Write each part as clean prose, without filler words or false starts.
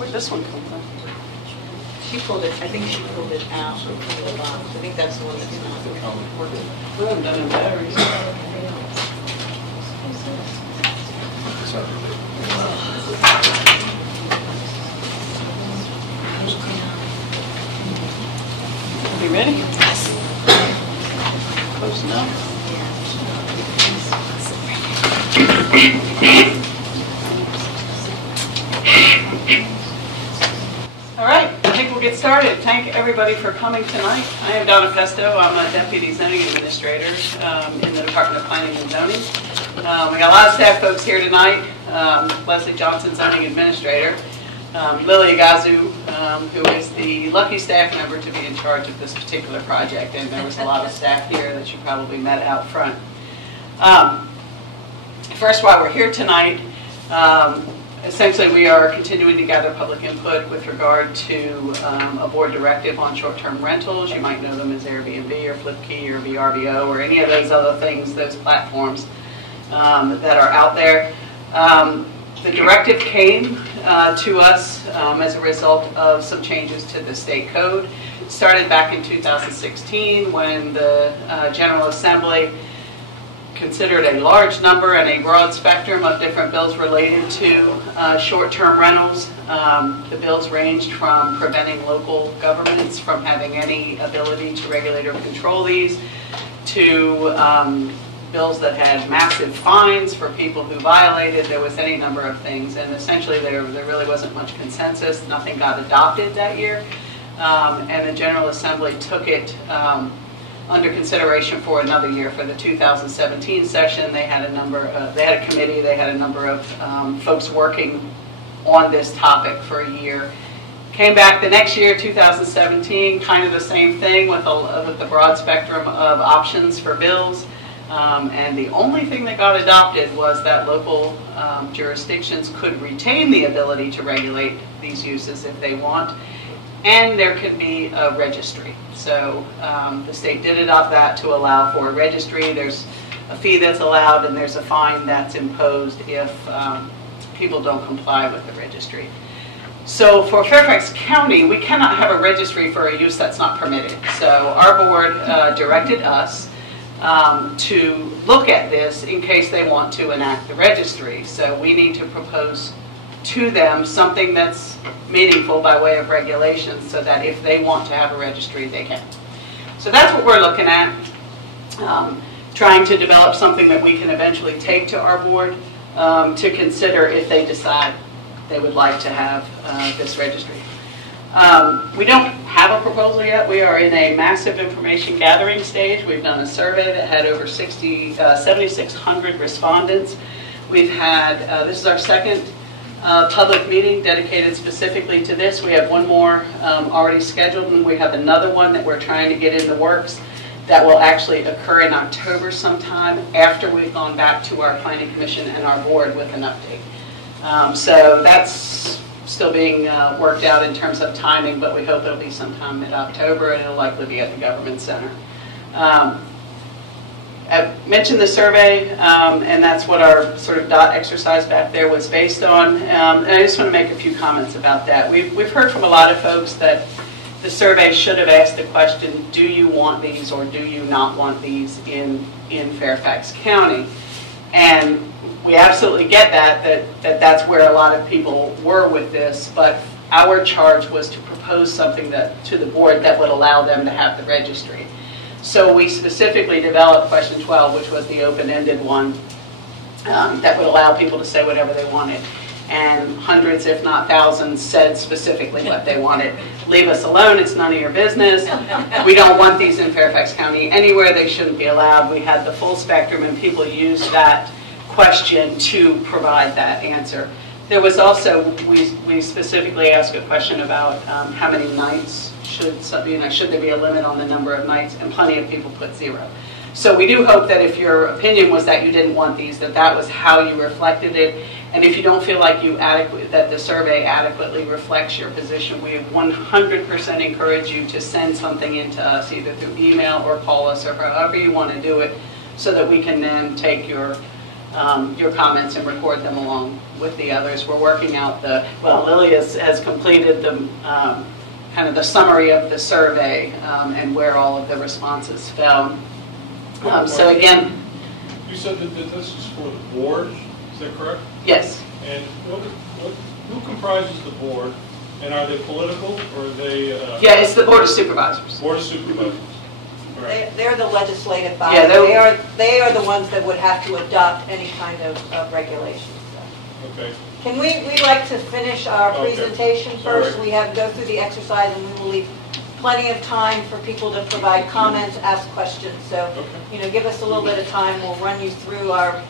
Where'd this one come from? She pulled it, I think she pulled it out of the box. I think that's the one that's not working. We haven't done it in batteries. You ready? Yes. Close enough? All right, I think we'll get started. Thank everybody for coming tonight. I am Donna Pesto. I'm a Deputy Zoning Administrator in the Department of Planning and Zoning. We got a lot of staff folks here tonight. Leslie Johnson, Zoning Administrator. Lily Agazu, who is the lucky staff member to be in charge of this particular project, and there was a lot of staff here that you probably met out front. First, while we're here tonight, essentially we are continuing to gather public input with regard to a board directive on short-term rentals. You might know them as Airbnb or Flipkey or VRBO or any of those other things, those platforms that are out there. The directive came to us as a result of some changes to the state code. It started back in 2016 when the General Assembly considered a large number and a broad spectrum of different bills related to short-term rentals. The bills ranged from preventing local governments from having any ability to regulate or control these to bills that had massive fines for people who violated. There was any number of things, and essentially there really wasn't much consensus. Nothing got adopted that year, and the General Assembly took it under consideration for another year. For the 2017 session, they had they had a committee, they had a number of folks working on this topic for a year. Came back the next year, 2017, kind of the same thing with the broad spectrum of options for bills. And the only thing that got adopted was that local jurisdictions could retain the ability to regulate these uses if they want, and there can be a registry. So the state did adopt that to allow for a registry. There's a fee that's allowed, and there's a fine that's imposed if people don't comply with the registry. So for Fairfax County, we cannot have a registry for a use that's not permitted. So our board directed us to look at this in case they want to enact the registry. So we need to propose to them something that's meaningful by way of regulations so that if they want to have a registry, they can. So that's what we're looking at, trying to develop something that we can eventually take to our board to consider if they decide they would like to have this registry. We don't have a proposal yet. We are in a massive information gathering stage. We've done a survey that had over 7,600 respondents. We've had, this is our second public meeting dedicated specifically to this. We have one more already scheduled, and we have another one that we're trying to get in the works that will actually occur in October sometime after we've gone back to our Planning Commission and our board with an update. So that's still being worked out in terms of timing, but we hope it'll be sometime mid-October, and it'll likely be at the Government Center. I mentioned the survey, and that's what our sort of dot exercise back there was based on. And I just want to make a few comments about that. We've heard from a lot of folks that the survey should have asked the question, do you want these or do you not want these in Fairfax County? And we absolutely get that's where a lot of people were with this, but our charge was to propose something to the board that would allow them to have the registry. So we specifically developed question 12, which was the open-ended one that would allow people to say whatever they wanted. And hundreds, if not thousands, said specifically what they wanted. Leave us alone, it's none of your business. We don't want these in Fairfax County anywhere, they shouldn't be allowed. We had the full spectrum, and people used that question to provide that answer. There was also, we specifically asked a question about how many nights should there be a limit on the number of nights, and plenty of people put 0. So we do hope that if your opinion was that you didn't want these, that was how you reflected it. And if you don't feel like that the survey adequately reflects your position, we 100% encourage you to send something in to us, either through email or call us or however you want to do it, so that we can then take your your comments and record them along with the others. We're working out Lily has completed the kind of the summary of the survey and where all of the responses fell. So again, you said that this is for the board, is that correct? Yes. And who comprises the board? And are they political or are they? Yeah, it's the Board of Supervisors. Board of Supervisors. Right. They're the legislative body. Yeah, they are the ones that would have to adopt any kind of regulations. Okay. Can we like to finish our presentation first? Right. We have go through the exercise and we will leave plenty of time for people to provide comments, ask questions. So, give us a little bit of time. We'll run you through our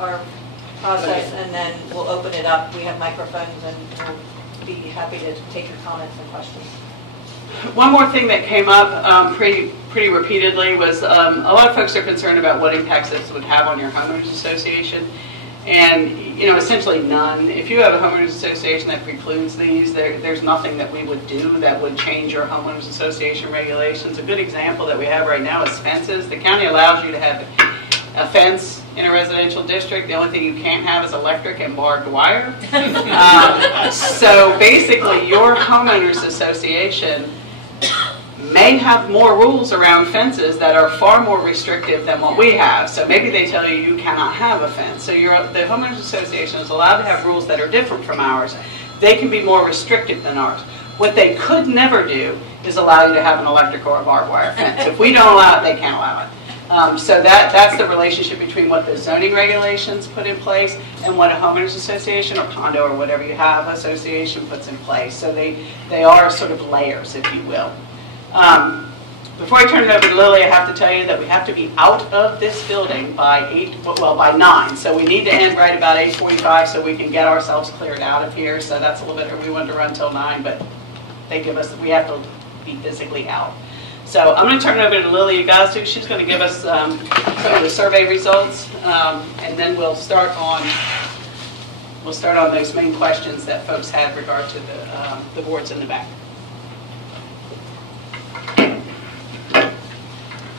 process and then we'll open it up. We have microphones and we'll be happy to take your comments and questions. One more thing that came up pretty repeatedly was a lot of folks are concerned about what impacts this would have on your homeowners association. And, essentially none. If you have a homeowners association that precludes these, there's nothing that we would do that would change your homeowners association regulations. A good example that we have right now is fences. The county allows you to have a fence in a residential district. The only thing you can't have is electric and barbed wire. So basically, your homeowners association may have more rules around fences that are far more restrictive than what we have. So maybe they tell you you cannot have a fence. So the homeowners association is allowed to have rules that are different from ours. They can be more restrictive than ours. What they could never do is allow you to have an electric or a barbed wire fence. If we don't allow it, they can't allow it. So that's the relationship between what the zoning regulations put in place and what a homeowners association or condo or whatever you have association puts in place. So they are sort of layers, if you will. Before I turn it over to Lily, I have to tell you that we have to be out of this building by 9. So we need to end right about 8:45 so we can get ourselves cleared out of here. So that's a little bit, we wanted to run till 9, but we have to be physically out. So I'm going to turn it over to Lily, you guys. She's going to give us some of the survey results, and then we'll start on those main questions that folks had regard to the boards in the back.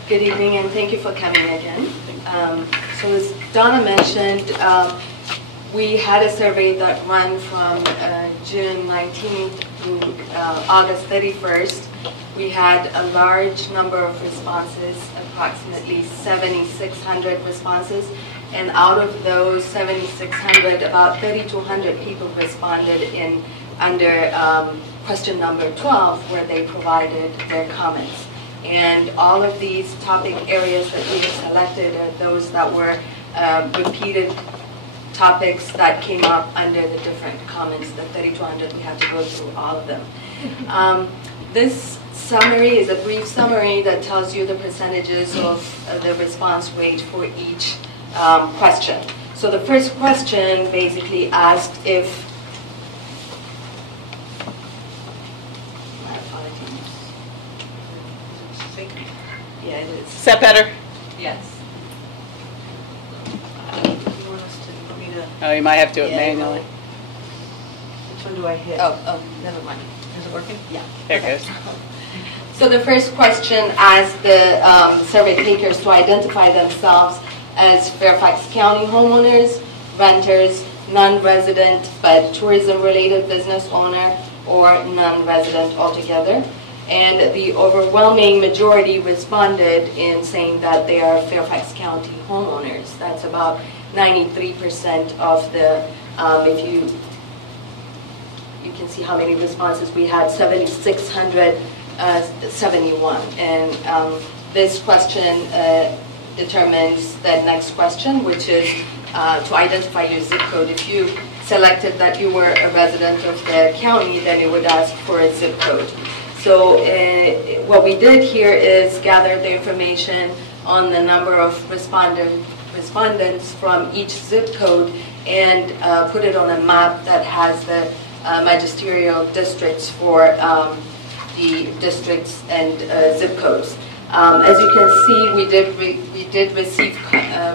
Good evening, and thank you for coming again. So as Donna mentioned, we had a survey that ran from June 19th to August 31st. We had a large number of responses, approximately 7,600 responses, and out of those 7,600, about 3,200 people responded under question number 12, where they provided their comments. And all of these topic areas that we selected are those that were repeated topics that came up under the different comments. The 3,200, we have to go through all of them. This summary is a brief summary that tells you the percentages of the response rate for each question. So the first question basically asked if yeah, it is. Is that better? Yes. Oh, you might have to do it manually. Which one do I hit? Oh, never mind. Is it working? Yeah. There it goes. So the first question asked the survey takers to identify themselves as Fairfax County homeowners, renters, non-resident but tourism-related business owner, or non-resident altogether. And the overwhelming majority responded in saying that they are Fairfax County homeowners. That's about 93% of the, if you can see how many responses we had, 7,671. And this question determines the next question, which is to identify your zip code. If you selected that you were a resident of the county, then it would ask for a zip code. So what we did here is gather the information on the number of respondents from each zip code and put it on a map that has the magisterial districts for the districts and zip codes. As you can see, we did receive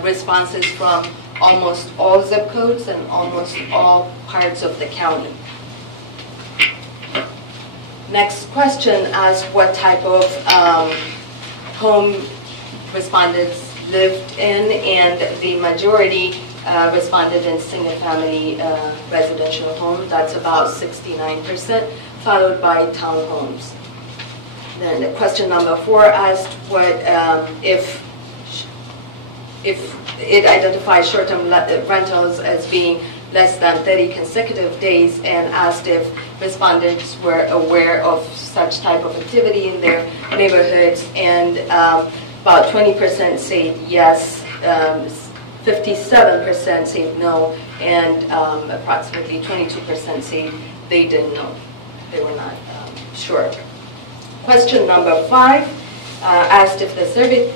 responses from almost all zip codes and almost all parts of the county. Next question asks what type of home respondents lived in, and the majority responded in single-family residential home. That's about 69%, followed by townhomes. Then question number 4 asked what if it identifies short-term rentals as being less than 30 consecutive days, and asked if respondents were aware of such type of activity in their neighborhoods, and about 20% said yes, 57% said no, and approximately 22% said they didn't know. They were not sure. Question number 5 asked if the survey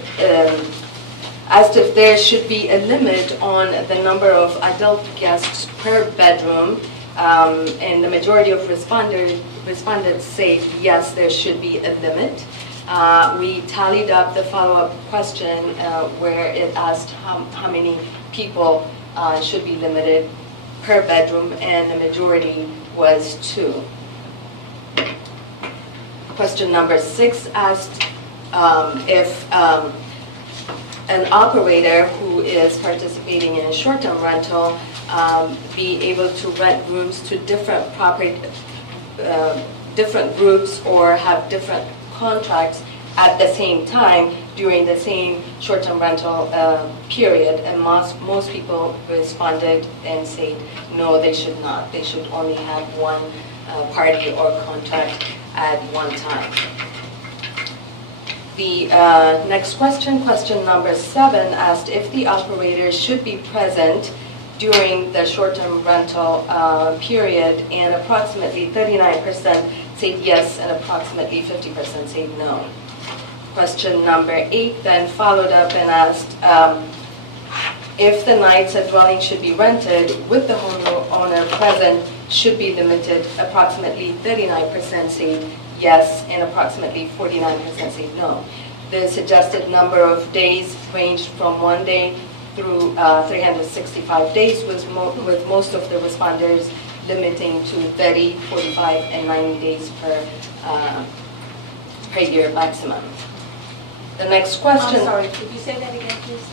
asked if there should be a limit on the number of adult guests per bedroom, and the majority of respondents say yes, there should be a limit. We tallied up the follow-up question where it asked how many people should be limited per bedroom, and the majority was 2. Question number 6 asked if an operator who is participating in a short-term rental be able to rent rooms to different different groups or have different contracts at the same time during the same short-term rental period, and most people responded and said no, they should not. They should only have one party or contract at one time. The next question, question number 7, asked if the operator should be present during the short-term rental period, and approximately 39% said yes, and approximately 50% said no. Question number 8 then followed up and asked if the nights a dwelling should be rented with the homeowner present should be limited. Approximately 39% said yes, and approximately 49% say no. The suggested number of days ranged from 1 day through 365 days, with most of the responders limiting to 30, 45, and 90 days per year maximum. The next question... I'm sorry, could you say that again, please?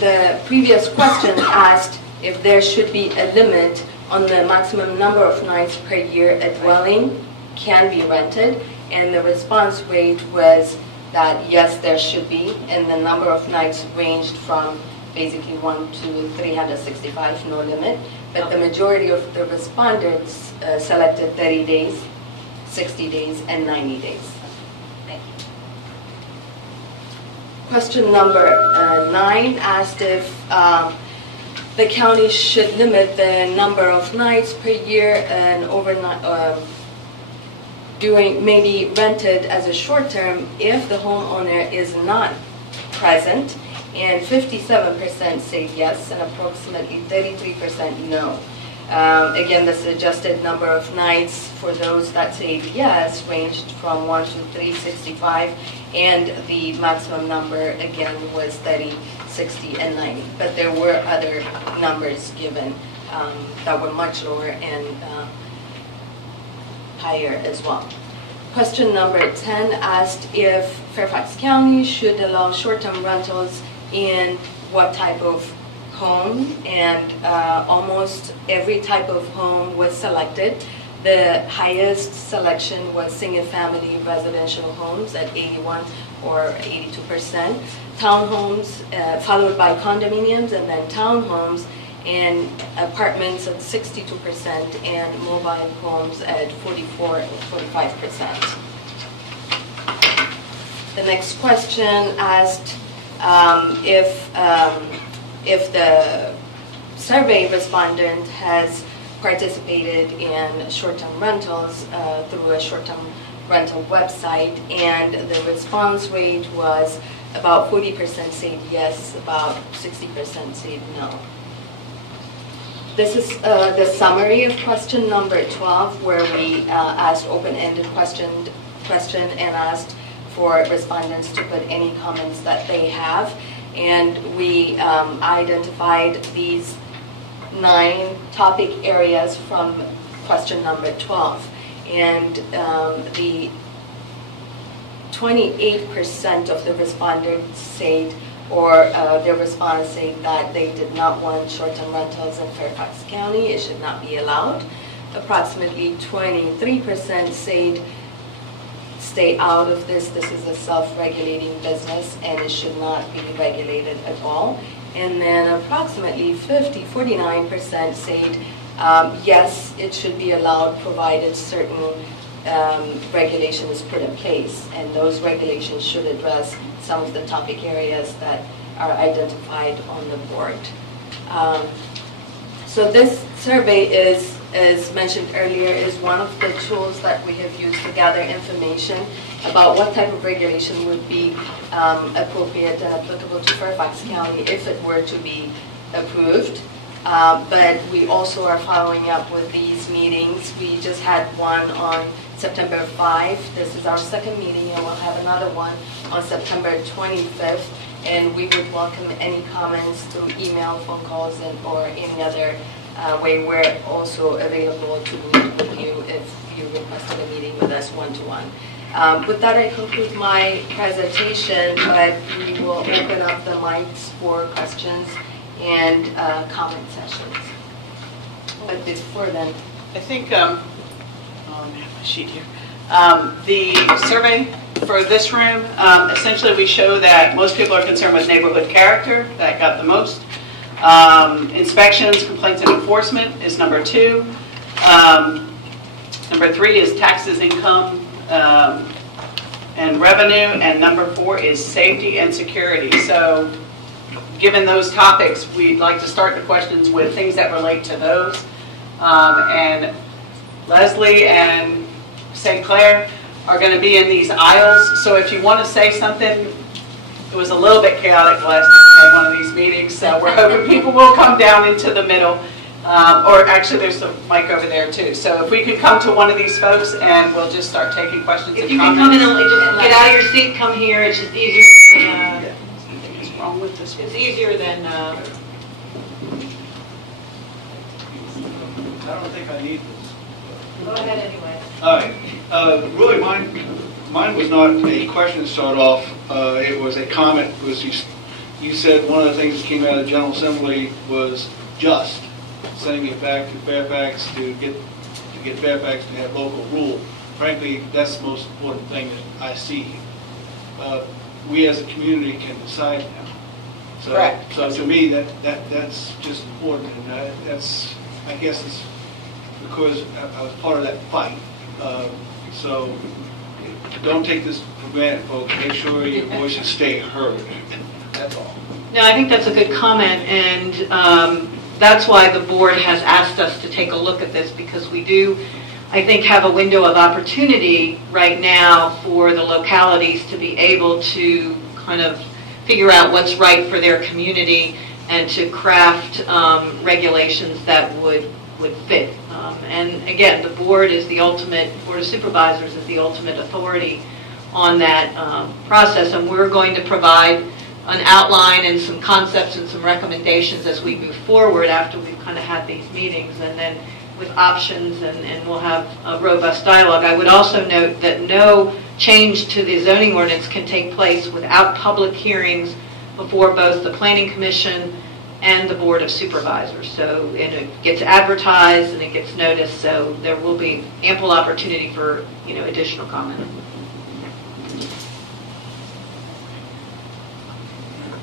The previous question asked if there should be a limit on the maximum number of nights per year a dwelling can be rented, and the response rate was that yes, there should be, and the number of nights ranged from basically 1 to 365, no limit, but the majority of the respondents selected 30 days, 60 days, and 90 days. Thank you. Question number 9 asked if the county should limit the number of nights per year and overnight maybe rented as a short term if the homeowner is not present, and 57% said yes and approximately 33% no. Again, the suggested number of nights for those that said yes ranged from 1 to 365, and the maximum number again was 30, 60, and 90. But there were other numbers given that were much lower and higher as well. Question number 10 asked if Fairfax County should allow short-term rentals in what type of home, and almost every type of home was selected. The highest selection was single-family residential homes at 81 or 82%, townhomes followed by condominiums, and then townhomes and apartments at 62%, and mobile homes at 44 and 45%. The next question asked if the survey respondent has participated in short-term rentals through a short-term rental website, and the response rate was about 40% said yes, about 60% said no. This is the summary of question number 12, where we asked open-ended question and asked for respondents to put any comments that they have. And we identified these 9 topic areas from question number 12. And the 28% of the respondents said or their response saying that they did not want short-term rentals in Fairfax County, it should not be allowed. Approximately 23% said stay out of this. This is a self-regulating business and it should not be regulated at all. And then approximately 49% said yes, it should be allowed provided certain regulation is put in place, and those regulations should address some of the topic areas that are identified on the board. So this survey is, as mentioned earlier, is one of the tools that we have used to gather information about what type of regulation would be appropriate and applicable to Fairfax County if it were to be approved. But we also are following up with these meetings. We just had one on September 5. This is our second meeting, and we'll have another one on September 25th. And we would welcome any comments through email, phone calls, or any other way. We're also available to meet with you if you requested a meeting with us one-to-one. With that, I conclude my presentation, but we will open up the mics for questions and comment sessions. But before then, I think, I have my sheet here. The survey for this room, essentially we show that most people are concerned with neighborhood character. That got the most. Inspections, complaints, and enforcement is number 2. Number 3 is taxes, income, and revenue. And number 4 is safety and security. So given those topics, we'd like to start the questions with things that relate to those. And Leslie and St. Clair are going to be in these aisles. So if you want to say something, it was a little bit chaotic last time we had one of these meetings. So we're hoping people will come down into the middle. Or actually, there's a mic over there too. So if we could come to one of these folks and we'll just start taking questions If and you can comments. come in and just get out of your seat, come here. It's just easier than, What's wrong with this one? it's easier than, I don't think I need this. go ahead anyway. All right. Really, mine was not a question to start off. It was a comment. You said one of the things that came out of the General Assembly was just sending it back to Fairfax to get Fairfax to have local rule. Frankly, that's the most important thing that I see. We as a community can decide now. So, Correct. So to me, that's just important, and that's, I guess it's because I was part of that fight. So don't take this for granted, folks. Make sure your voices stay heard. That's all. No, I think that's a good comment, and that's why the board has asked us to take a look at this, because we do, I think, have a window of opportunity right now for the localities to be able to kind of figure out what's right for their community and to craft regulations that would fit. And again, the board is the ultimate, Board of Supervisors is the ultimate authority on that process, and we're going to provide an outline and some concepts and some recommendations as we move forward after we've kind of had these meetings, and then with options, and we'll have a robust dialogue. I would also note that no change to the zoning ordinance can take place without public hearings before both the Planning Commission and the Board of Supervisors. So, and it gets advertised and it gets noticed, so there will be ample opportunity for, additional comment.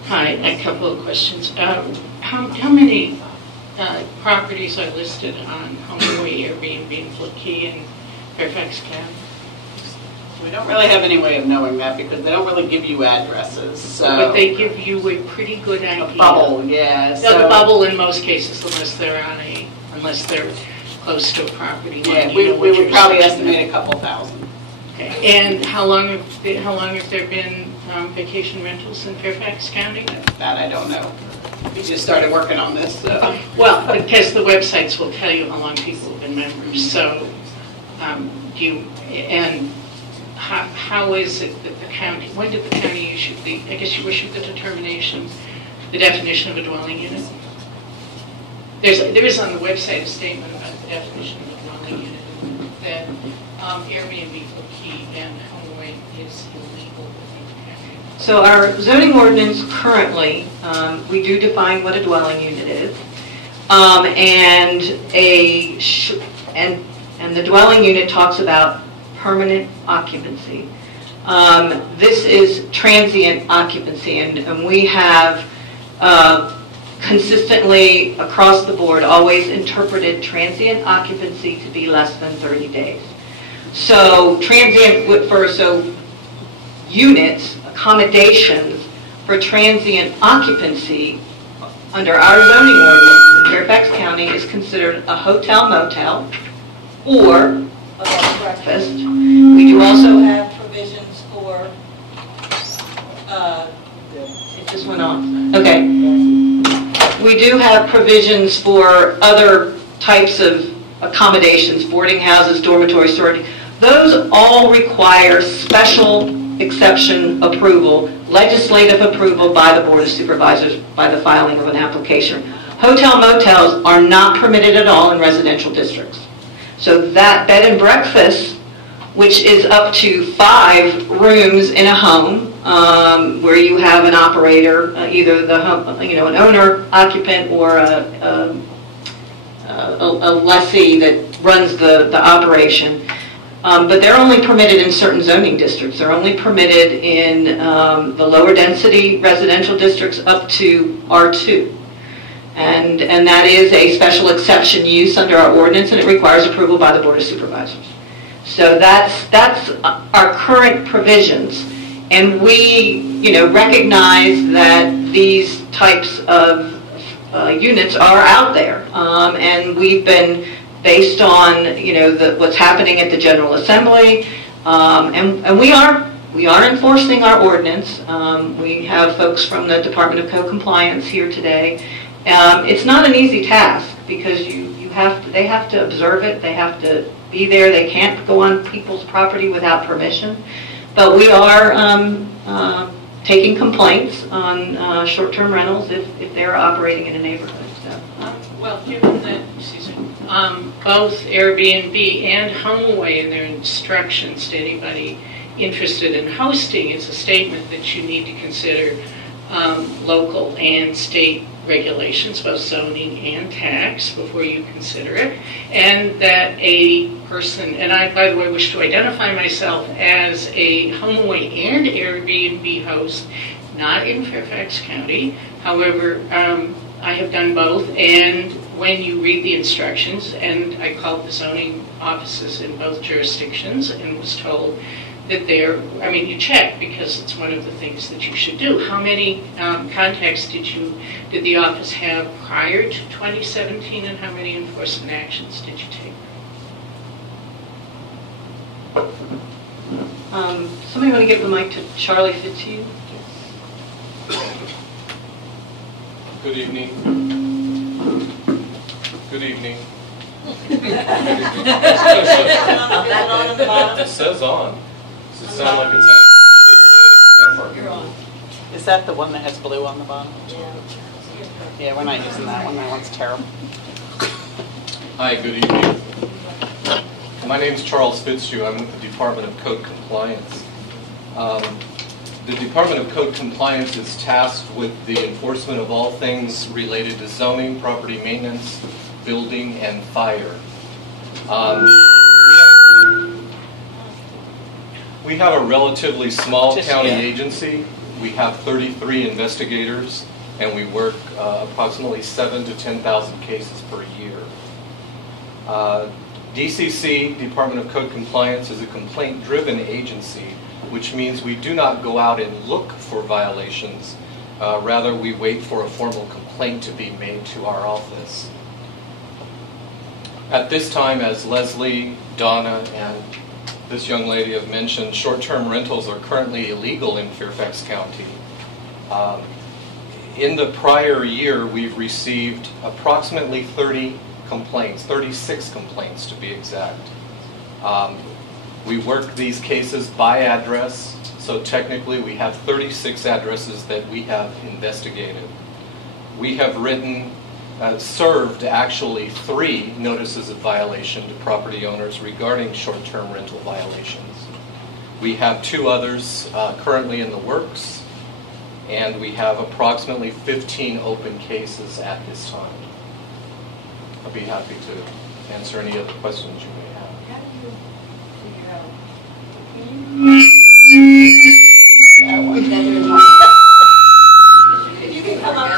Hi, a couple of questions. How many properties are listed on HomeAway, Airbnb, and Flip Key in Fairfax County? We don't really have any way of knowing that because they don't really give you addresses. So But they give you a pretty good idea. a bubble, yeah. No, the bubble in most cases, unless they're close to a property line. Yeah, you we know what would you're probably supposed to estimate a couple thousand. Okay. And how long have there been vacation rentals in Fairfax County? That I don't know. We just started working on this. So. Well, because the websites will tell you how long people have been members. So, how is it that the county? When did the county issue the? I guess you issued the determination, the definition of a dwelling unit. There is on the website a statement about the definition of a dwelling unit that Airbnb, Flip Key, and HomeAway is illegal within the county. So our zoning ordinance currently, we do define what a dwelling unit is. And the dwelling unit talks about permanent occupancy. This is transient occupancy, and we have consistently across the board always interpreted transient occupancy to be less than 30 days. So units, accommodations for transient occupancy under our zoning ordinance in Fairfax County is considered a hotel motel or a bed and breakfast. We do also have provisions for, it just went off. Okay. We do have provisions for other types of accommodations, boarding houses, dormitory storage. Those all require special exception approval, legislative approval by the Board of Supervisors by the filing of an application. Hotel motels are not permitted at all in residential districts. So that bed and breakfast, which is up to 5 rooms in a home, where you have an operator, either the an owner occupant or a lessee that runs the operation. But they're only permitted in certain zoning districts. They're only permitted in the lower density residential districts up to R2. And that is a special exception use under our ordinance, and it requires approval by the Board of Supervisors. So that's our current provisions. And we, recognize that these types of units are out there. And we've been based on, what's happening at the General Assembly. And we are enforcing our ordinance. We have folks from the Department of Code Compliance here today. It's not an easy task because they have to observe it. They have to be there. They can't go on people's property without permission. But we are taking complaints on short-term rentals if they're operating in a neighborhood. So. Well, given that, both Airbnb and HomeAway in their instructions to anybody interested in hosting, it's a statement that you need to consider local and state regulations, both zoning and tax, before you consider it, and that a person, and I, by the way, wish to identify myself as a HomeAway and Airbnb host, not in Fairfax County. However, I have done both, and when you read the instructions, and I called the zoning offices in both jurisdictions and was told that you check because it's one of the things that you should do. How many contacts did the office have prior to 2017, and how many enforcement actions did you take? Somebody want to give the mic to Charlie Fitzhugh? Good evening. Good evening. It says on. Does it sound like it's on? That part. You're on. Is that the one that has blue on the bottom? Yeah, we're not using that one. That one's terrible. Hi, good evening. My name is Charles Fitzhugh. I'm with the Department of Code Compliance. The Department of Code Compliance is tasked with the enforcement of all things related to zoning, property maintenance, building, and fire. We have a relatively small county agency. We have 33 investigators, and we work approximately 7,000 to 10,000 cases per year. DCC, Department of Code Compliance, is a complaint-driven agency, which means we do not go out and look for violations. Rather, we wait for a formal complaint to be made to our office. At this time, as Leslie, Donna, and this young lady have mentioned, short-term rentals are currently illegal in Fairfax County. In the prior year, we've received approximately 30 complaints, 36 complaints to be exact. We work these cases by address, so technically we have 36 addresses that we have investigated. We have served actually 3 notices of violation to property owners regarding short-term rental violations. We have 2 others currently in the works, and we have approximately 15 open cases at this time. I'll be happy to answer any other questions you may have. How do you figure out? You can come up.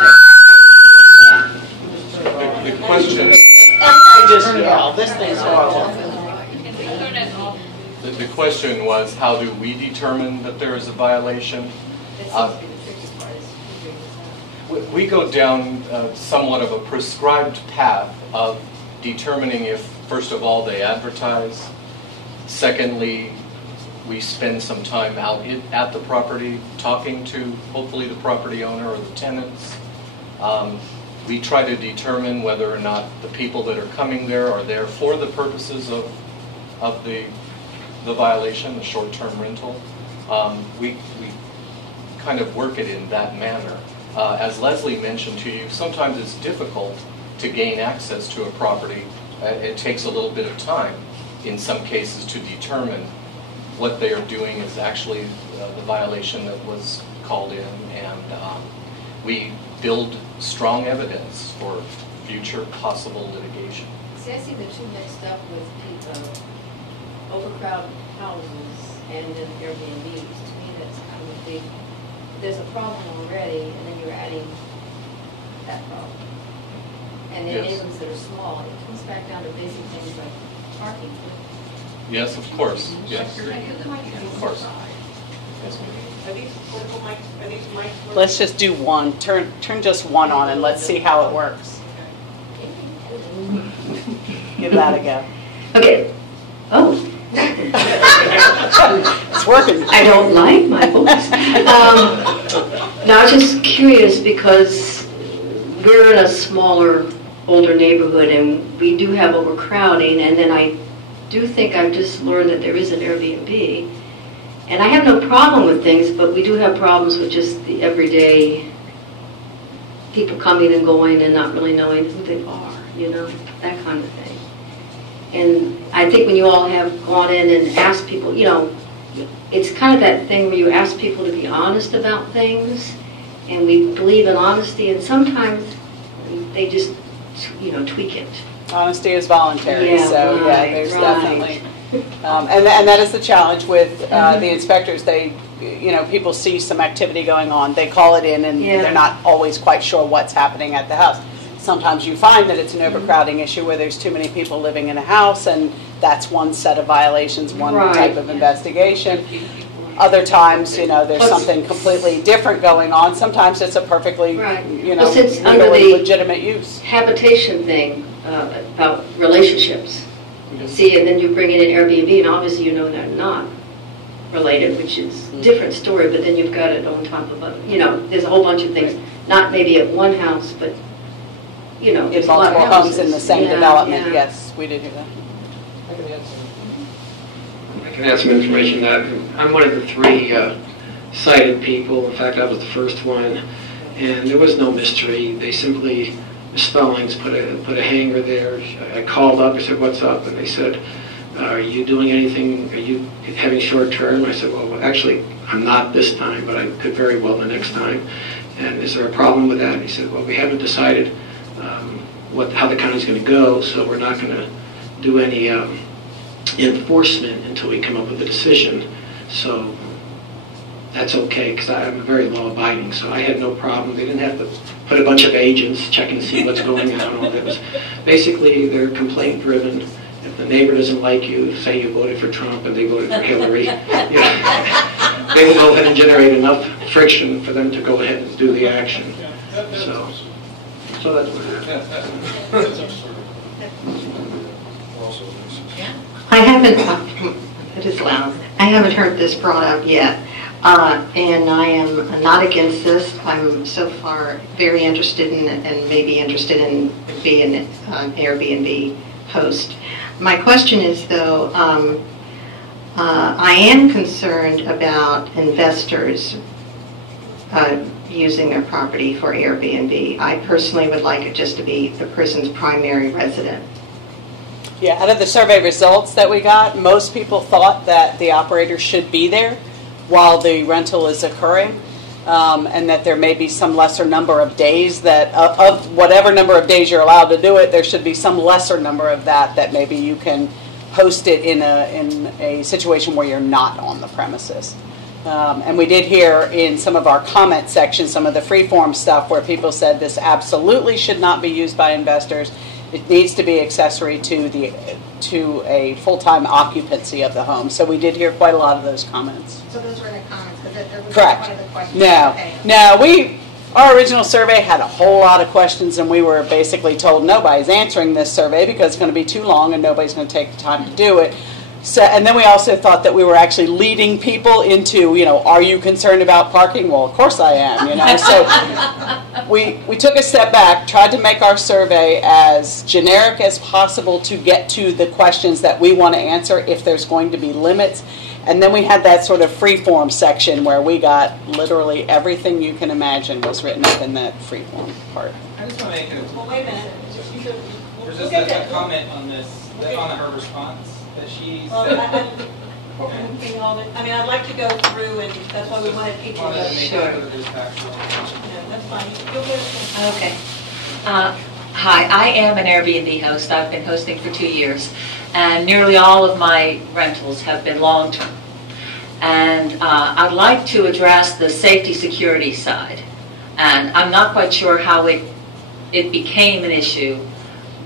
The question, I just yell, this thing's horrible. the question was, how do we determine that there is a violation? We go down somewhat of a prescribed path of determining if, first of all, they advertise. Secondly, we spend some time out at the property talking to, hopefully, the property owner or the tenants. We try to determine whether or not the people that are coming there are there for the purposes of the violation, the short-term rental. We kind of work it in that manner. As Leslie mentioned to you, sometimes it's difficult to gain access to a property. It takes a little bit of time in some cases to determine what they are doing is actually the violation that was called in, and we build strong evidence for future possible litigation. See, I see the two mixed up with people, overcrowded houses and then Airbnbs. To me, that's kind of a big, there's a problem already, and then you're adding that problem. And in Yes. neighborhoods that are small, it comes back down to basic things like parking. Yes, of course. Yes, of course. Yes, ma'am. Are these political mics? Are these mics? Let's just do one. Turn just one on and let's see how it works. Give that a go. Okay. Oh. It's working. I don't like my voice. Now, I was just curious because we're in a smaller, older neighborhood and we do have overcrowding, and then I do think I've just learned that there is an Airbnb. And I have no problem with things, but we do have problems with just the everyday people coming and going and not really knowing who they are, you know, that kind of thing. And I think when you all have gone in and asked people, you know, it's kind of that thing where you ask people to be honest about things, and we believe in honesty, and sometimes they just, you know, tweak it. Honesty is voluntary, Yeah, so yeah, right, there's right. definitely, and that is the challenge with the inspectors. They, you know, people see some activity going on, they call it in, and Yeah. they're not always quite sure what's happening at the house. Sometimes you find that it's an overcrowding issue where there's too many people living in a house, and that's one set of violations, one Right. type of investigation. Other times, you know, there's Plus- something completely different going on. Sometimes it's a perfectly, Right. you know, Well, since under legally the- legitimate use. Habitation thing about relationships. See, and then you bring in an Airbnb, and obviously you know they're not related, which is a different story, but then you've got it on top of other, you know, there's a whole bunch of things, not maybe at one house, but, you know, In there's a lot of multiple homes in the houses. same Yeah, development, yeah. yes, we do do that. I can add some information that I'm one of the three cited people. In fact, I was the first one, and there was no mystery. They simply misspellings, put a hanger there. I called up, I said, "What's up?" And they said, "Are you doing anything? Are you having short term?" I said, "Well, actually, I'm not this time, but I could very well the next time. And is there a problem with that?" And he said, "Well, we haven't decided how the county's going to go, so we're not going to do any enforcement until we come up with a decision. So that's okay, because I'm very law-abiding, so I had no problem. They didn't have to put a bunch of agents checking to see what's going on. All that was basically they're complaint-driven. If the neighbor doesn't like you, say you voted for Trump and they voted for Hillary, you know, they will go ahead and generate enough friction for them to go ahead and do the action. So that's what happened. I haven't, it is loud, I haven't heard this brought up yet, and I am not against this. I'm so far very interested in and maybe interested in being an Airbnb host. My question is, though, I am concerned about investors using their property for Airbnb. I personally would like it just to be the person's primary resident. Yeah, out of the survey results that we got, most people thought that the operator should be there while the rental is occurring. and that there may be some lesser number of days that, of whatever number of days you're allowed to do it, there should be some lesser number of that maybe you can host it in a situation where you're not on the premises. And we did hear in some of our comment sections some of the freeform stuff where people said this absolutely should not be used by investors. It needs to be accessory to a full-time occupancy of the home. So we did hear quite a lot of those comments. So those were the comments, because that was Correct. one of the questions. No, Okay. no, our original survey had a whole lot of questions, and we were basically told nobody's answering this survey because it's going to be too long and nobody's going to take the time to do it. So, and then we also thought that we were actually leading people into, are you concerned about parking? Well, of course I am, So we took a step back, tried to make our survey as generic as possible to get to the questions that we want to answer if there's going to be limits. And then we had that sort of free-form section where we got literally everything you can imagine was written up in that free-form part. I just want to make Well, wait a minute. there's just a comment on this, on her response, that she Well, said. I mean, I'd like to go through, and that's why we wanted people Wanted to. to make Sure. sure that there's factual. No, that's fine. You'll get it. Okay. Hi, I am an Airbnb host. I've been hosting for 2 years, and nearly all of my rentals have been long-term. And I'd like to address the safety security side. And I'm not quite sure how it became an issue,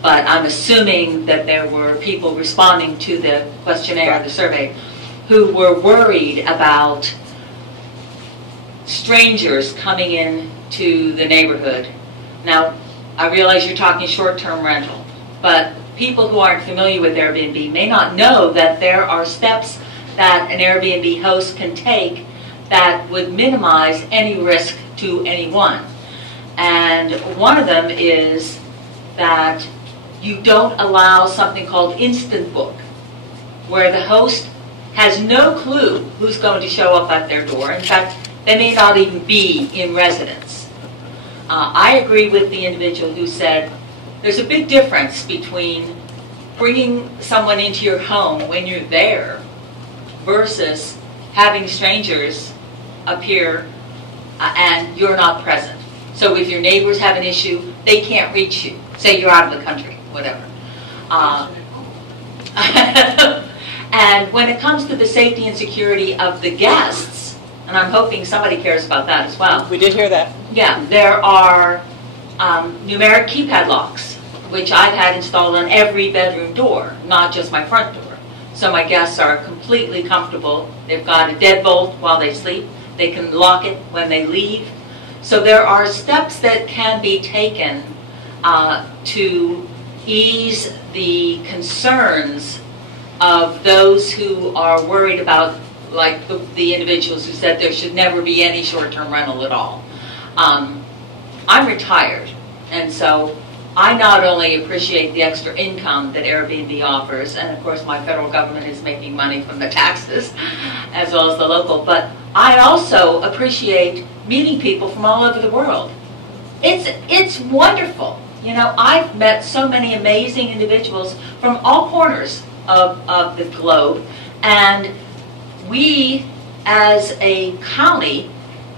but I'm assuming that there were people responding to the questionnaire, the survey, who were worried about strangers coming in to the neighborhood. Now, I realize you're talking short-term rental, but people who aren't familiar with Airbnb may not know that there are steps that an Airbnb host can take that would minimize any risk to anyone. And one of them is that you don't allow something called instant book, where the host has no clue who's going to show up at their door. In fact, they may not even be in residence. I agree with the individual who said there's a big difference between bringing someone into your home when you're there versus having strangers appear and you're not present. So if your neighbors have an issue, they can't reach you. Say you're out of the country, whatever. And when it comes to the safety and security of the guests, and I'm hoping somebody cares about that as well. We did hear that. Yeah, there are numeric keypad locks, which I've had installed on every bedroom door, not just my front door. So my guests are completely comfortable. They've got a deadbolt while they sleep. They can lock it when they leave. So there are steps that can be taken to ease the concerns of those who are worried about, like the individuals who said there should never be any short-term rental at all. I'm retired, and so I not only appreciate the extra income that Airbnb offers, and of course my federal government is making money from the taxes, as well as the local, but I also appreciate meeting people from all over the world. It's wonderful. You know, I've met so many amazing individuals from all corners of the globe, and we, as a county,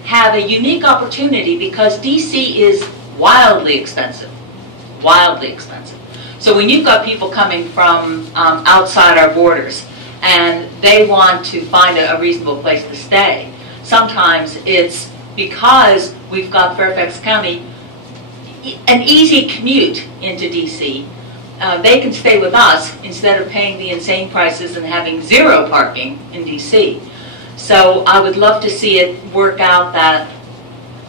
have a unique opportunity because DC is wildly expensive. Wildly expensive. So when you've got people coming from outside our borders and they want to find a reasonable place to stay, sometimes it's because we've got Fairfax County, an easy commute into DC. They can stay with us instead of paying the insane prices and having zero parking in DC. So I would love to see it work out that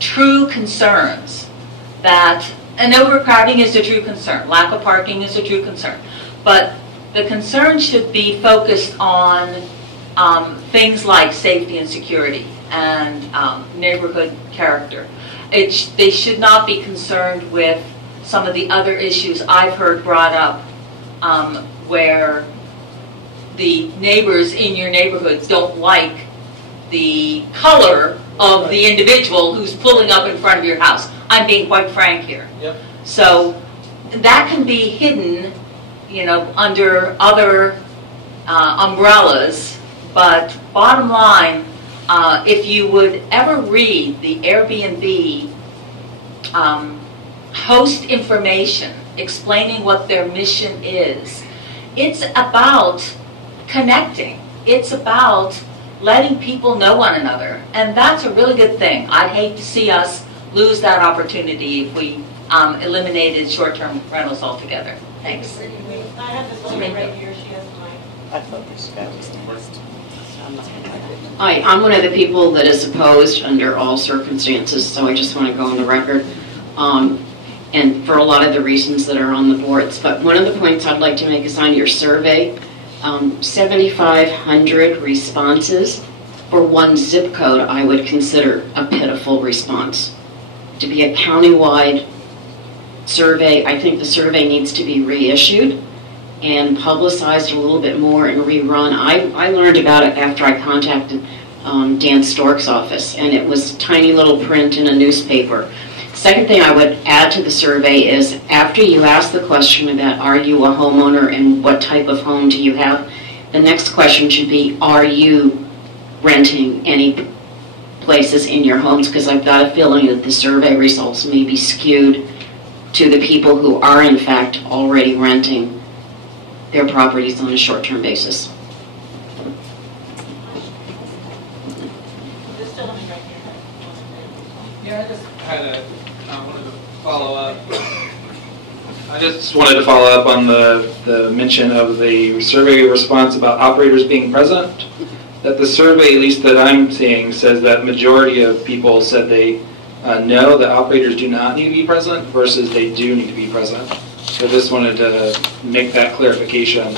true concerns, that and overcrowding is a true concern, lack of parking is a true concern, but the concern should be focused on things like safety and security and neighborhood character. They should not be concerned with some of the other issues I've heard brought up where the neighbors in your neighborhood don't like the color of the individual who's pulling up in front of your house. I'm being quite frank here. Yep. So that can be hidden, you know, under other umbrellas, but bottom line, if you would ever read the Airbnb host information explaining what their mission is, it's about connecting. It's about letting people know one another. And that's a really good thing. I'd hate to see us lose that opportunity if we eliminated short-term rentals altogether. Thanks. I have this lady right here, she has mine. I thought this guy was the worst. Hi, I'm one of the people that is opposed under all circumstances, so I just want to go on the record, and for a lot of the reasons that are on the boards. But one of the points I'd like to make is on your survey, 7,500 responses for one zip code I would consider a pitiful response. To be a countywide survey, I think the survey needs to be reissued and publicized a little bit more and rerun. I learned about it after I contacted Dan Stork's office, and it was tiny little print in a newspaper. Second thing I would add to the survey is after you ask the question about are you a homeowner and what type of home do you have, the next question should be are you renting any places in your homes, because I've got a feeling that the survey results may be skewed to the people who are in fact already renting their properties on a short-term basis. Yeah, I just wanted to follow up. I just wanted to follow up on the mention of the survey response about operators being present. That the survey, at least that I'm seeing, says that majority of people said they know that operators do not need to be present versus they do need to be present. So just wanted to make that clarification.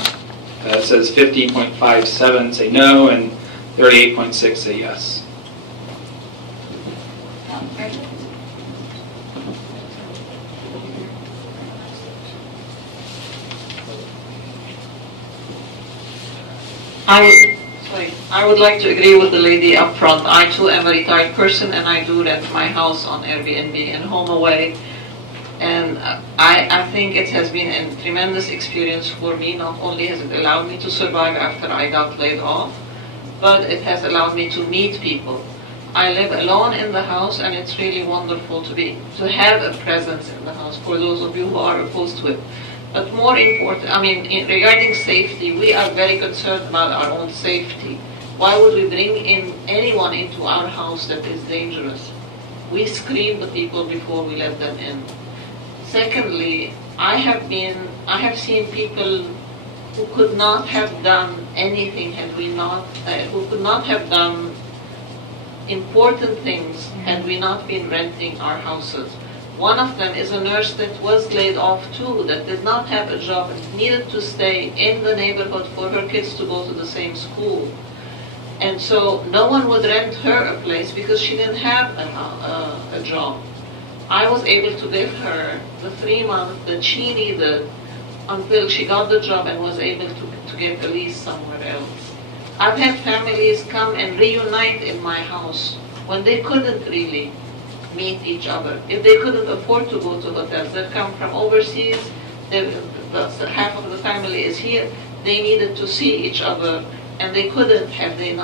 It says 50.57 say no and 38.6 say yes. I would like to agree with the lady up front. I too am a retired person and I do rent my house on Airbnb and HomeAway. And I think it has been a tremendous experience for me. Not only has it allowed me to survive after I got laid off, but it has allowed me to meet people. I live alone in the house and it's really wonderful to have a presence in the house for those of you who are opposed to it. But more important, regarding safety, we are very concerned about our own safety. Why would we bring in anyone into our house that is dangerous? We screen the people before we let them in. Secondly, I have seen people who could not have done anything had we not, who could not have done important things had we not been renting our houses. One of them is a nurse that was laid off too, that did not have a job and needed to stay in the neighborhood for her kids to go to the same school. And so no one would rent her a place because she didn't have a job. I was able to give her the 3 months that she needed until she got the job and was able to get a lease somewhere else. I've had families come and reunite in my house when they couldn't really meet each other. If they couldn't afford to go to hotels, they'd come from overseas, half of the family is here, they needed to see each other, and they couldn't have their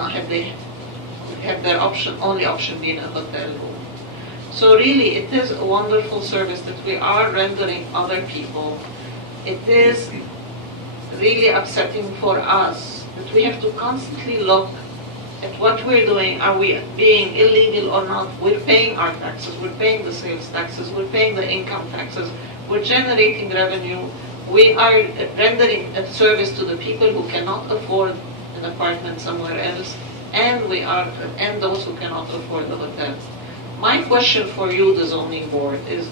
only option being a hotel room. So really, it is a wonderful service that we are rendering other people. It is really upsetting for us that we have to constantly look at what we're doing. Are we being illegal or not? We're paying our taxes, we're paying the sales taxes, we're paying the income taxes, we're generating revenue, we are rendering a service to the people who cannot afford an apartment somewhere else, and those who cannot afford the hotel. My question for you, the zoning board, is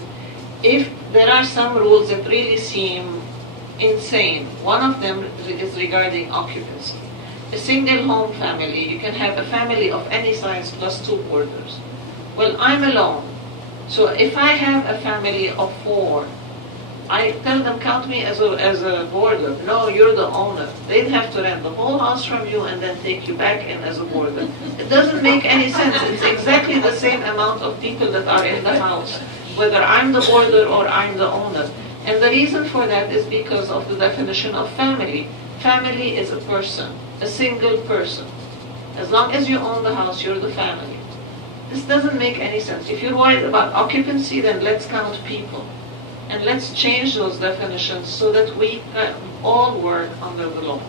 if there are some rules that really seem insane. One of them is regarding occupancy. A single home family, you can have a family of any size plus 2 boarders. Well, I'm alone. So if I have a family of 4, I tell them, count me as a boarder. No, you're the owner. They'd have to rent the whole house from you and then take you back in as a boarder. It doesn't make any sense. It's exactly the same amount of people that are in the house, whether I'm the boarder or I'm the owner. And the reason for that is because of the definition of family. Family is a person, a single person. As long as you own the house, you're the family. This doesn't make any sense. If you're worried about occupancy, then let's count people. And let's change those definitions so that we can all work under the law.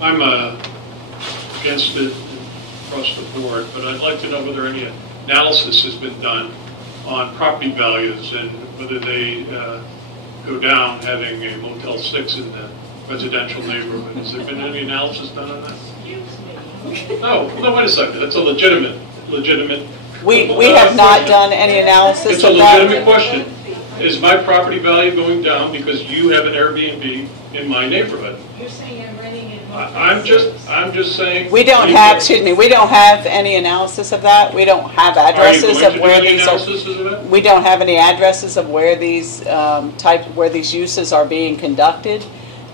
I'm against it across the board, but I'd like to know whether any analysis has been done on property values and whether they go down having a Motel 6 in the residential neighborhood. Has there been any analysis done on that? No, wait a second. That's a legitimate. We have not done any analysis It's a of that. legitimate question. Is my property value going down because you have an Airbnb in my neighborhood? You're saying I'm renting it. I'm just saying. We don't have, excuse me, we don't have any analysis of that. We don't have addresses of where these are. We don't have any addresses of where these where these uses are being conducted.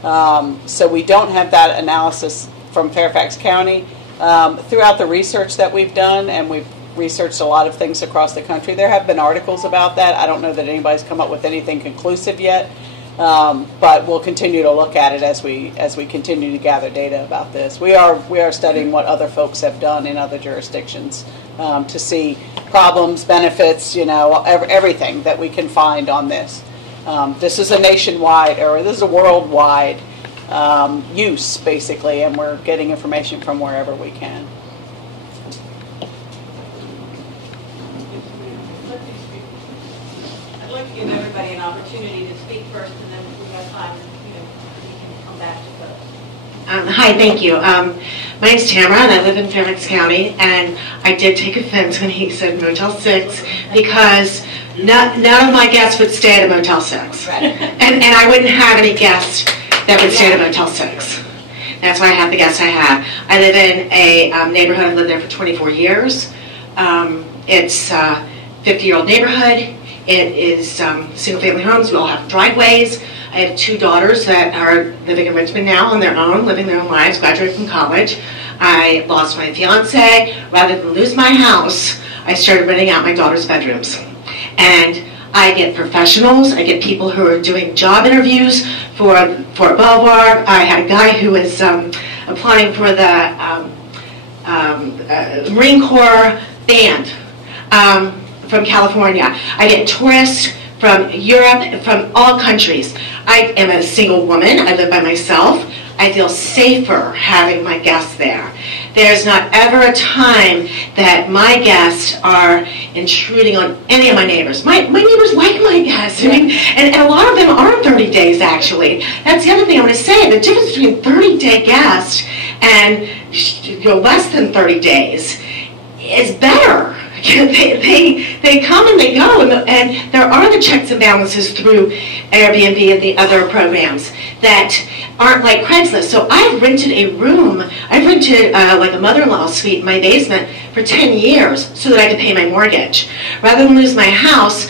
So we don't have that analysis from Fairfax County. Throughout the research that we've done, and we've researched a lot of things across the country, there have been articles about that. I don't know that anybody's come up with anything conclusive yet. But we'll continue to look at it as we continue to gather data about this. We are studying what other folks have done in other jurisdictions to see problems, benefits, everything that we can find on this. This is a nationwide, or this is a worldwide use, basically, and we're getting information from wherever we can. I'd like to give everybody an opportunity to speak first, and then if we have time, we can come back to those. Hi, thank you. My name's Tamara, and I live in Fairfax County, and I did take offense when he said Motel 6, because none of my guests would stay at a Motel 6. Right. And I wouldn't have any guests that would stay at a Motel 6. That's why I have the guests I have. I live in a neighborhood. I've lived there for 24 years. It's a 50-year-old neighborhood. It is single-family homes. We all have driveways. I have 2 daughters that are living in Richmond now on their own, living their own lives, graduated from college. I lost my fiance. Rather than lose my house, I started renting out my daughter's bedrooms. And I get professionals. I get people who are doing job interviews for Belvoir. I had a guy who was applying for the Marine Corps band from California. I get tourists from Europe, from all countries. I am a single woman. I live by myself. I feel safer having my guests there. There's not ever a time that my guests are intruding on any of my neighbors. My neighbors like my guests. I mean, and a lot of them are 30 days, actually. That's the other thing I want to say. The difference between 30-day guests and less than 30 days is better. They come and they go, and there are the checks and balances through Airbnb and the other programs that aren't like Craigslist. So I've rented a room. I've rented like a mother-in-law suite in my basement for 10 years so that I could pay my mortgage. Rather than lose my house,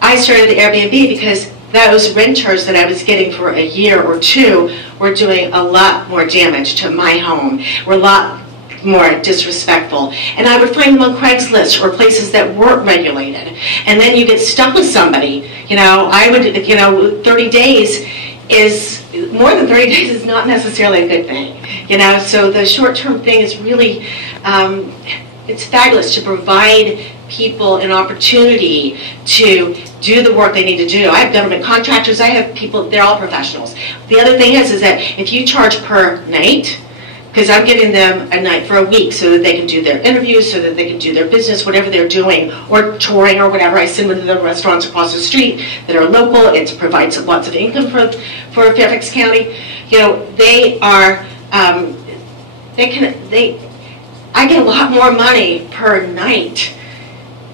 I started the Airbnb because those renters that I was getting for a year or 2 were doing a lot more damage to my home. Were a lot more disrespectful, and I would find them on Craigslist or places that weren't regulated, and then you get stuck with somebody. I would, 30 days is, more than 30 days is not necessarily a good thing, so the short-term thing is really, it's fabulous to provide people an opportunity to do the work they need to do. I have government contractors, I have people, they're all professionals. The other thing is that if you charge per night, because I'm giving them a night for a week so that they can do their interviews, so that they can do their business, whatever they're doing, or touring or whatever. I send them to the restaurants across the street that are local. It provides lots of income for Fairfax County. They are, I get a lot more money per night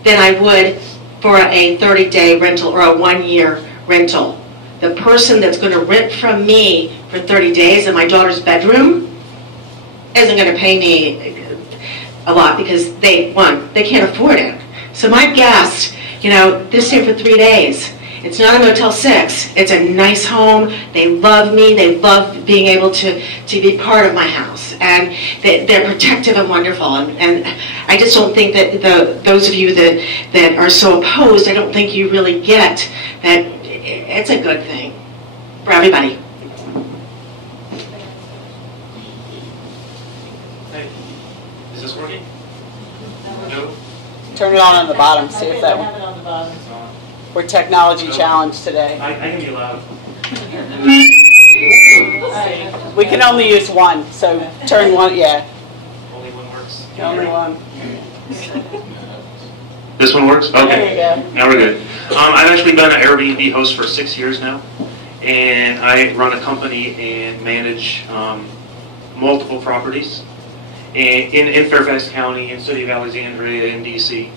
than I would for a 30-day rental or a 1-year rental. The person that's going to rent from me for 30 days in my daughter's bedroom isn't going to pay me a lot because they can't afford it. So my guests, they stay for 3 days. It's not a Motel 6. It's a nice home. They love me. They love being able to be part of my house. And they're protective and wonderful. And I just don't think that those of you that are so opposed, I don't think you really get that it's a good thing for everybody. Hey, is this working? No? Turn it on the bottom, see if that, Have it on the bottom. we're technology challenged today. I can be loud. We can only use one, so turn one, yeah, Only one works. only one. This one works? There Okay. you go. Now we're good. I've actually been an Airbnb host for 6 years now, and I run a company and manage multiple properties in Fairfax County, in City of Alexandria, in DC.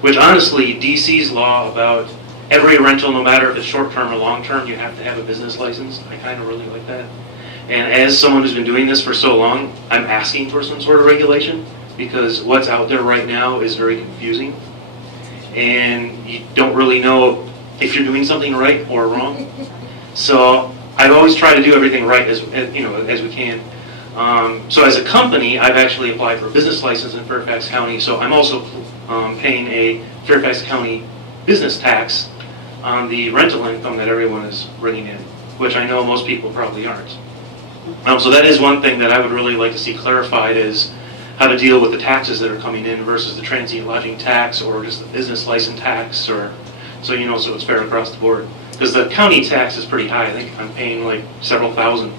Which honestly, DC's law about every rental, no matter if it's short-term or long-term, you have to have a business license. I kind of really like that. And as someone who's been doing this for so long, I'm asking for some sort of regulation, because what's out there right now is very confusing. And you don't really know if you're doing something right or wrong. So I've always tried to do everything right as we can. So as a company, I've actually applied for a business license in Fairfax County, so I'm also paying a Fairfax County business tax on the rental income that everyone is bringing in, which I know most people probably aren't. So that is one thing that I would really like to see clarified, is how to deal with the taxes that are coming in versus the transient lodging tax or just the business license tax, or so it's fair across the board. Because the county tax is pretty high. I think I'm paying like several thousand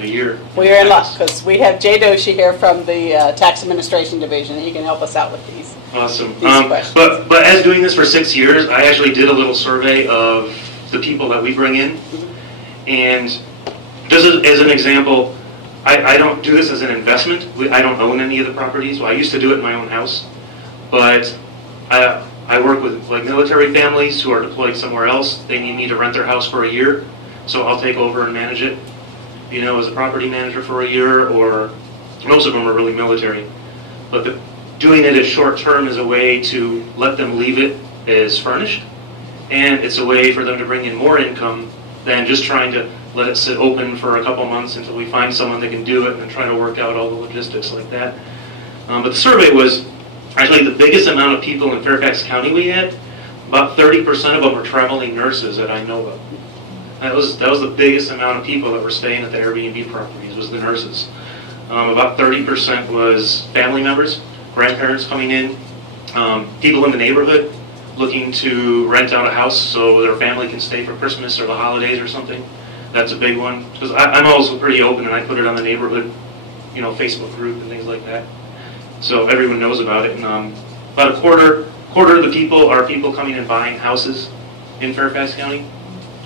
a year. We're in luck, because we have Jay Doshi here from the Tax Administration Division. He can help us out with these. Awesome. These questions. But as doing this for 6 years, I actually did a little survey of the people that we bring in. And just as an example, I don't do this as an investment. I don't own any of the properties. Well, I used to do it in my own house. But I work with like military families who are deployed somewhere else. They need me to rent their house for a year. So I'll take over and manage it, as a property manager for a year, or most of them are really military. But doing it as short term is a way to let them leave it as furnished, and it's a way for them to bring in more income than just trying to let it sit open for a couple months until we find someone that can do it and then try to work out all the logistics like that. But the survey was actually the biggest amount of people in Fairfax County we had. About 30% of them were traveling nurses that I know of. That was the biggest amount of people that were staying at the Airbnb properties, was the nurses. About 30% was family members, grandparents coming in, people in the neighborhood looking to rent out a house so their family can stay for Christmas or the holidays or something. That's a big one, because I'm also pretty open, and I put it on the neighborhood, Facebook group and things like that, so everyone knows about it. And about a quarter of the people are people coming and buying houses in Fairfax County.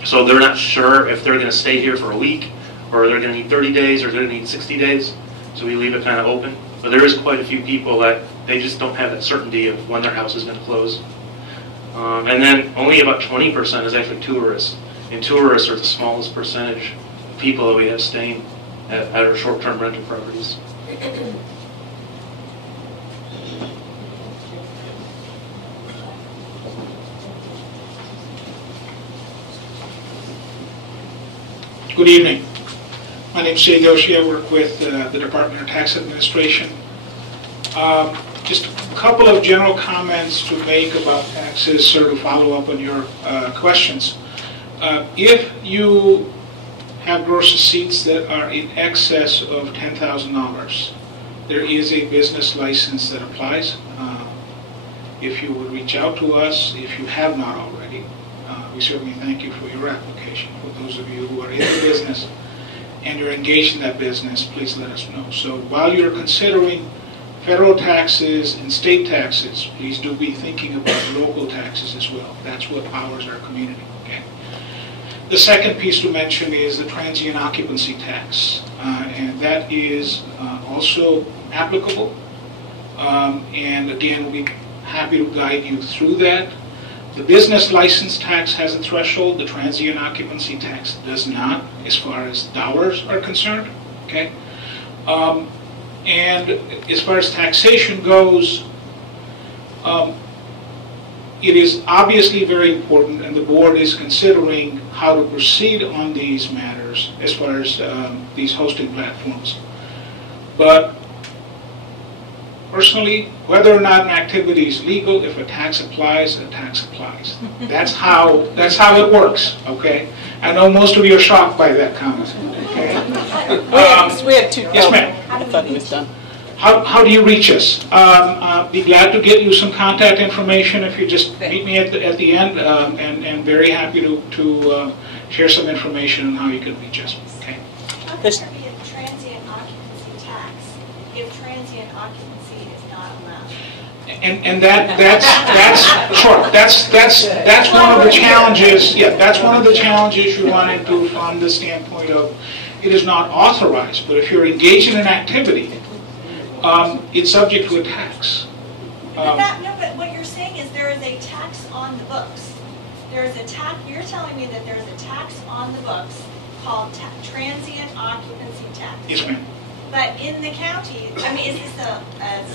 So they're not sure if they're going to stay here for a week, or they're going to need 30 days, or they're going to need 60 days. So we leave it kind of open. But there is quite a few people that they just don't have that certainty of when their house is going to close. And then only about 20% is actually tourists. And tourists are the smallest percentage of people that we have staying at our short-term rental properties. Good evening. My name is Jay Doshi. I work with the Department of Tax Administration. Just a couple of general comments to make about taxes, sort of follow up on your questions. If you have gross receipts that are in excess of $10,000, there is a business license that applies. If you would reach out to us, if you have not already, we certainly thank you for your application. For those of you who are in the business and you're engaged in that business, please let us know. So while you're considering federal taxes and state taxes, please do be thinking about local taxes as well. That's what powers our community. Okay. The second piece to mention is the transient occupancy tax, and that is also applicable. And again, we'll be happy to guide you through that. The business license tax has a threshold. The transient occupancy tax does not, as far as dollars are concerned. Okay. And as far as taxation goes, it is obviously very important, and the board is considering how to proceed on these matters as far as these hosting platforms. But Personally, whether or not an activity is legal, if a tax applies, a tax applies. That's how it works, okay? I know most of you are shocked by that comment, okay? We had two. Yes, ma'am. I thought he was done. How do you reach us? Be glad to get you some contact information if you just meet me at the end, and very happy to share some information on how you can reach us, okay? How can there be a transient occupancy tax if transient occupancy is not allowed? And that's sure. That's one of the challenges. Yeah, that's one of the challenges you run into from the standpoint of it is not authorized. But if you're engaged in an activity, it's subject to a tax. But what you're saying is there is a tax on the books. There is a tax. You're telling me that there is a tax on the books called transient occupancy tax. Yes, ma'am. But in the county, I mean, is this a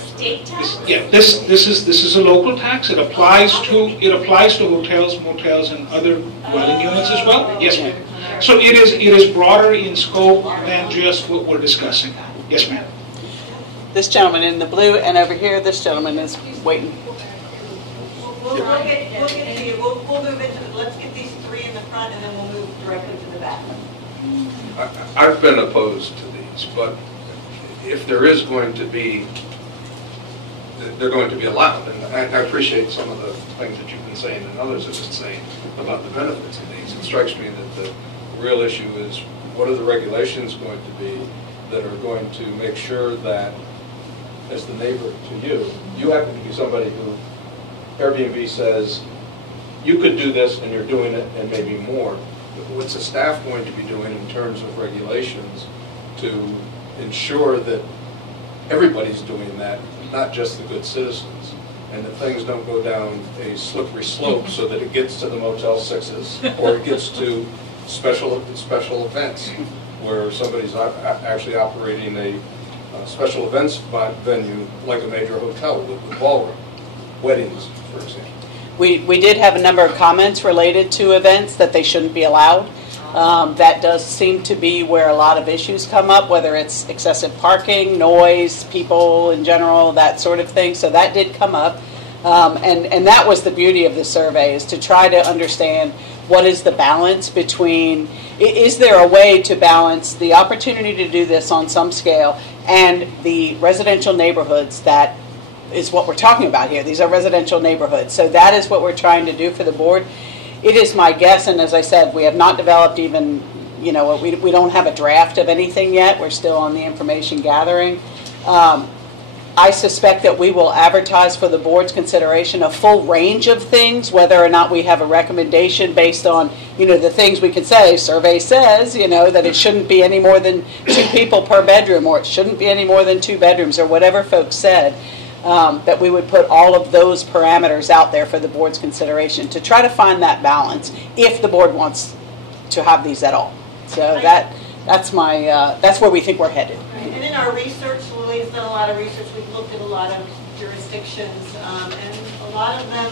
state tax? This is a local tax. It applies to hotels, motels, and other dwelling units as well. Yes, ma'am. So it is broader in scope than just what we're discussing. Yes, ma'am. This gentleman in the blue, and over here, this gentleman is waiting. We'll get to you. We'll move into let's get these three in the front, and then we'll move directly to the back. I've been opposed to these, but if there is going to be, they're going to be allowed. And I appreciate some of the things that you've been saying and others have been saying about the benefits of these. It strikes me that the real issue is what are the regulations going to be that are going to make sure that, as the neighbor to you, you happen to be somebody who Airbnb says, you could do this and you're doing it and maybe more. What's the staff going to be doing in terms of regulations to ensure that everybody's doing that, not just the good citizens, and that things don't go down a slippery slope so that it gets to the Motel 6s or it gets to special events where somebody's actually operating a special events venue like a major hotel with ballroom, weddings, for example. We did have a number of comments related to events that they shouldn't be allowed. That does seem to be where a lot of issues come up, whether it's excessive parking, noise, people in general, that sort of thing. So that did come up. And that was the beauty of the survey, is to try to understand what is the balance between, is there a way to balance the opportunity to do this on some scale and the residential neighborhoods that is what we're talking about here. These are residential neighborhoods. So that is what we're trying to do for the board. It is my guess, and as I said, we have not developed even, we don't have a draft of anything yet. We're still on the information gathering. I suspect that we will advertise for the board's consideration a full range of things, whether or not we have a recommendation based on, the things we can say. Survey says, that it shouldn't be any more than 2 people per bedroom, or it shouldn't be any more than 2 bedrooms, or whatever folks said. That we would put all of those parameters out there for the board's consideration to try to find that balance if the board wants to have these at all. So that's where we think we're headed. Right. And in our research, Lily's done a lot of research. We've looked at a lot of jurisdictions, and a lot of them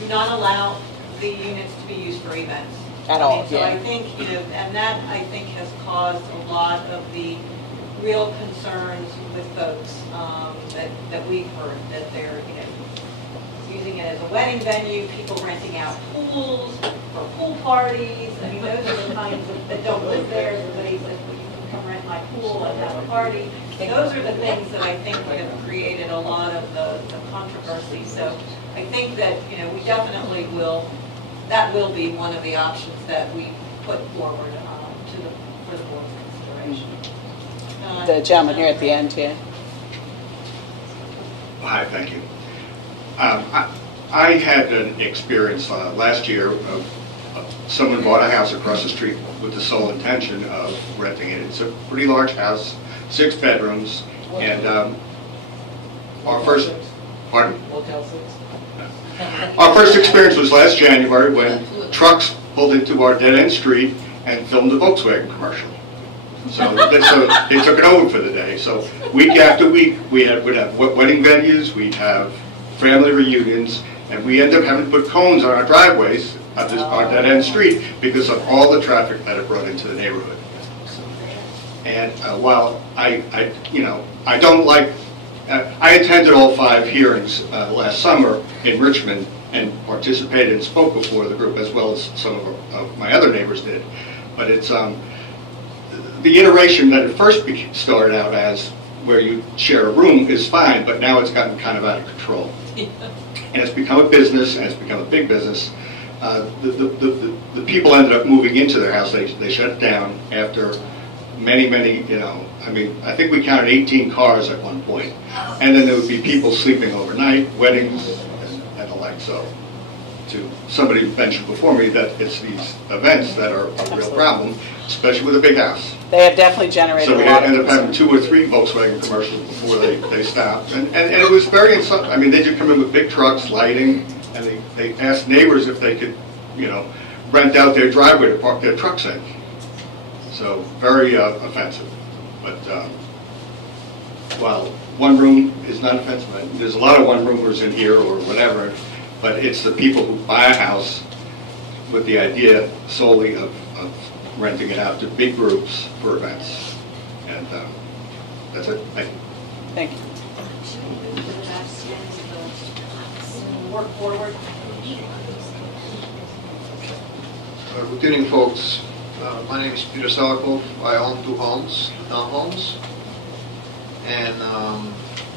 do not allow the units to be used for events. At all, So I think, and that I think has caused a lot of the real concerns with folks that we've heard, that they're using it as a wedding venue, people renting out pools for pool parties. I mean, those are the kinds that don't live there. Everybody says, well, you can come rent my pool and have a party. Those are the things that I think have created a lot of the controversy. So I think that we definitely will. That will be one of the options that we put forward for the board's consideration. The gentleman here at the end here. Hi, thank you. I had an experience last year of someone bought a house across the street with the sole intention of renting it. It's a pretty large house, 6 bedrooms, and our first, pardon? Our first experience was last January when trucks pulled into our dead-end street and filmed a Volkswagen commercial. So they took it over for the day. So week after week, we'd have wedding venues, we'd have family reunions, and we ended up having to put cones on our driveways on that end street because of all the traffic that it brought into the neighborhood. And while I don't like I attended all 5 hearings last summer in Richmond and participated and spoke before the group, as well as some of my other neighbors did. But it's the iteration that it first started out as, where you share a room, is fine, but now it's gotten kind of out of control. And it's become a business, and it's become a big business. The people ended up moving into their house. They shut it down after many, I mean, I think we counted 18 cars at one point. And then there would be people sleeping overnight, weddings, and the like. So, to somebody mentioned before me that it's these events that are a real problem, especially with a big house. They have definitely generated So we a lot of ended up having concern. 2 or 3 Volkswagen commercials before they stopped. And it was very, I mean, they did come in with big trucks, lighting, and they asked neighbors if they could, rent out their driveway to park their trucks in. So very offensive. But while one room is not offensive, there's a lot of one-roomers in here or whatever, but it's the people who buy a house with the idea solely of renting it out to big groups for events. And that's it. Thank you. Thank you. Work forward. Good evening, folks. My name is Peter Salikov. I own 2 homes, townhomes. And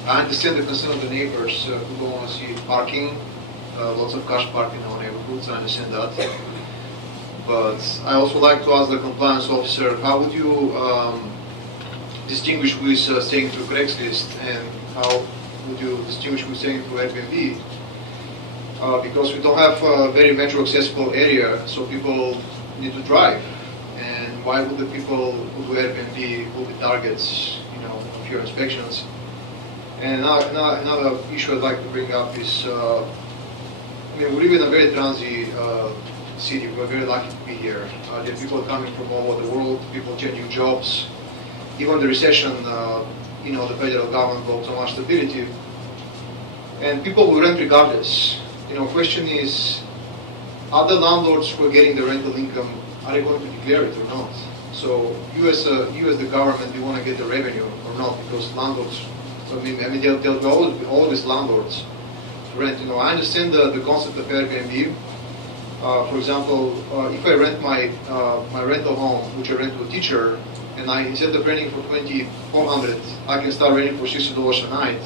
I understand the concern of the neighbors who don't want to see parking, lots of cars parked in our neighborhoods. I understand that. But I also like to ask the compliance officer, how would you distinguish who is staying through Craigslist, and how would you distinguish who is staying through Airbnb? Because we don't have a very metro accessible area, so people need to drive. And why would the people who do Airbnb will be targets, of your inspections? And another issue I'd like to bring up is, we live in a very transient city. We're very lucky to be here. There are people coming from all over the world, people changing jobs. Even the recession, the federal government brought so much stability. And people will rent regardless. Question is, are the landlords who are getting the rental income, are they going to declare it or not? So you as the government, you want to get the revenue or not? Because landlords, there'll be always landlords to rent. I understand the concept of Airbnb. For example, if I rent my rental home, which I rent to a teacher, and instead of renting for $2,400, I can start renting for $60 a night.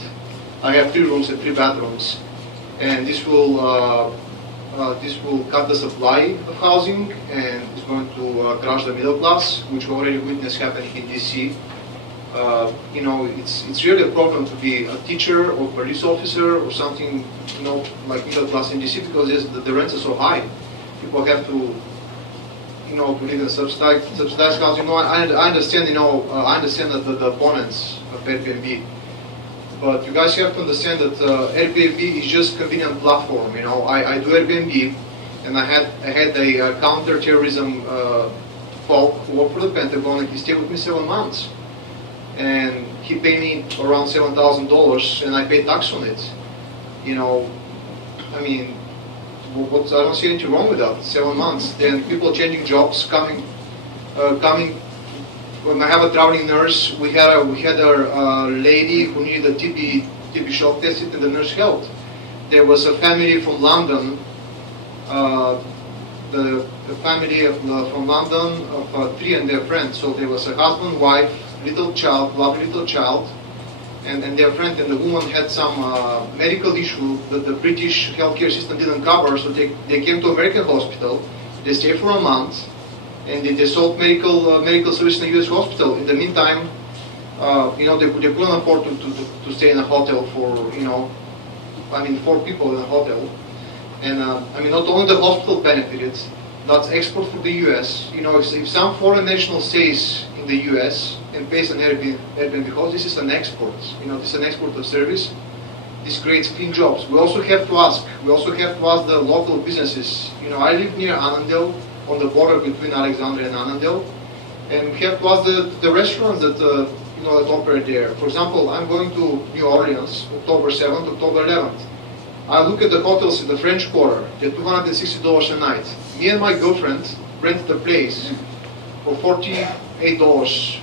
I have 3 rooms and 3 bathrooms, and this will cut the supply of housing, and it's going to crush the middle class, which we already witnessed happening in DC. It's really a problem to be a teacher or police officer or something, like middle class in DC, because the rents are so high. People have to, to live in subsidized housing. I understand, I understand that the opponents of Airbnb. But you guys have to understand that Airbnb is just a convenient platform. I do Airbnb, and I had a counter-terrorism folk who worked for the Pentagon, and he stayed with me 7 months. And he paid me around $7,000, and I paid tax on it. I mean, I don't see anything wrong with that. 7 months. Then people changing jobs, coming. When I have a traveling nurse, we had a lady who needed a TB shock tested, and the nurse helped. There was a family from London, the family from London of 3 and their friends. So there was a husband, wife, little child, lovely little child, and their friend. And the woman had some medical issue that the British healthcare system didn't cover, so they came to American hospital. They stayed for a month. And they sought medical service in a U.S. hospital. In the meantime, they couldn't afford to stay in a hotel for, 4 people in a hotel. And not only the hospital benefited, that's export for the U.S. If some foreign national stays in the U.S. and pays an Airbnb, because this is an export, this is an export of service. This creates clean jobs. We also have to ask the local businesses. I live near Annandale, on the border between Alexandria and Annandale, and we have to ask the restaurants that that operate there. For example, I'm going to New Orleans, October 7th, October 11th. I look at the hotels in the French Quarter. They're $260 a night. Me and my girlfriend rented a place for $48,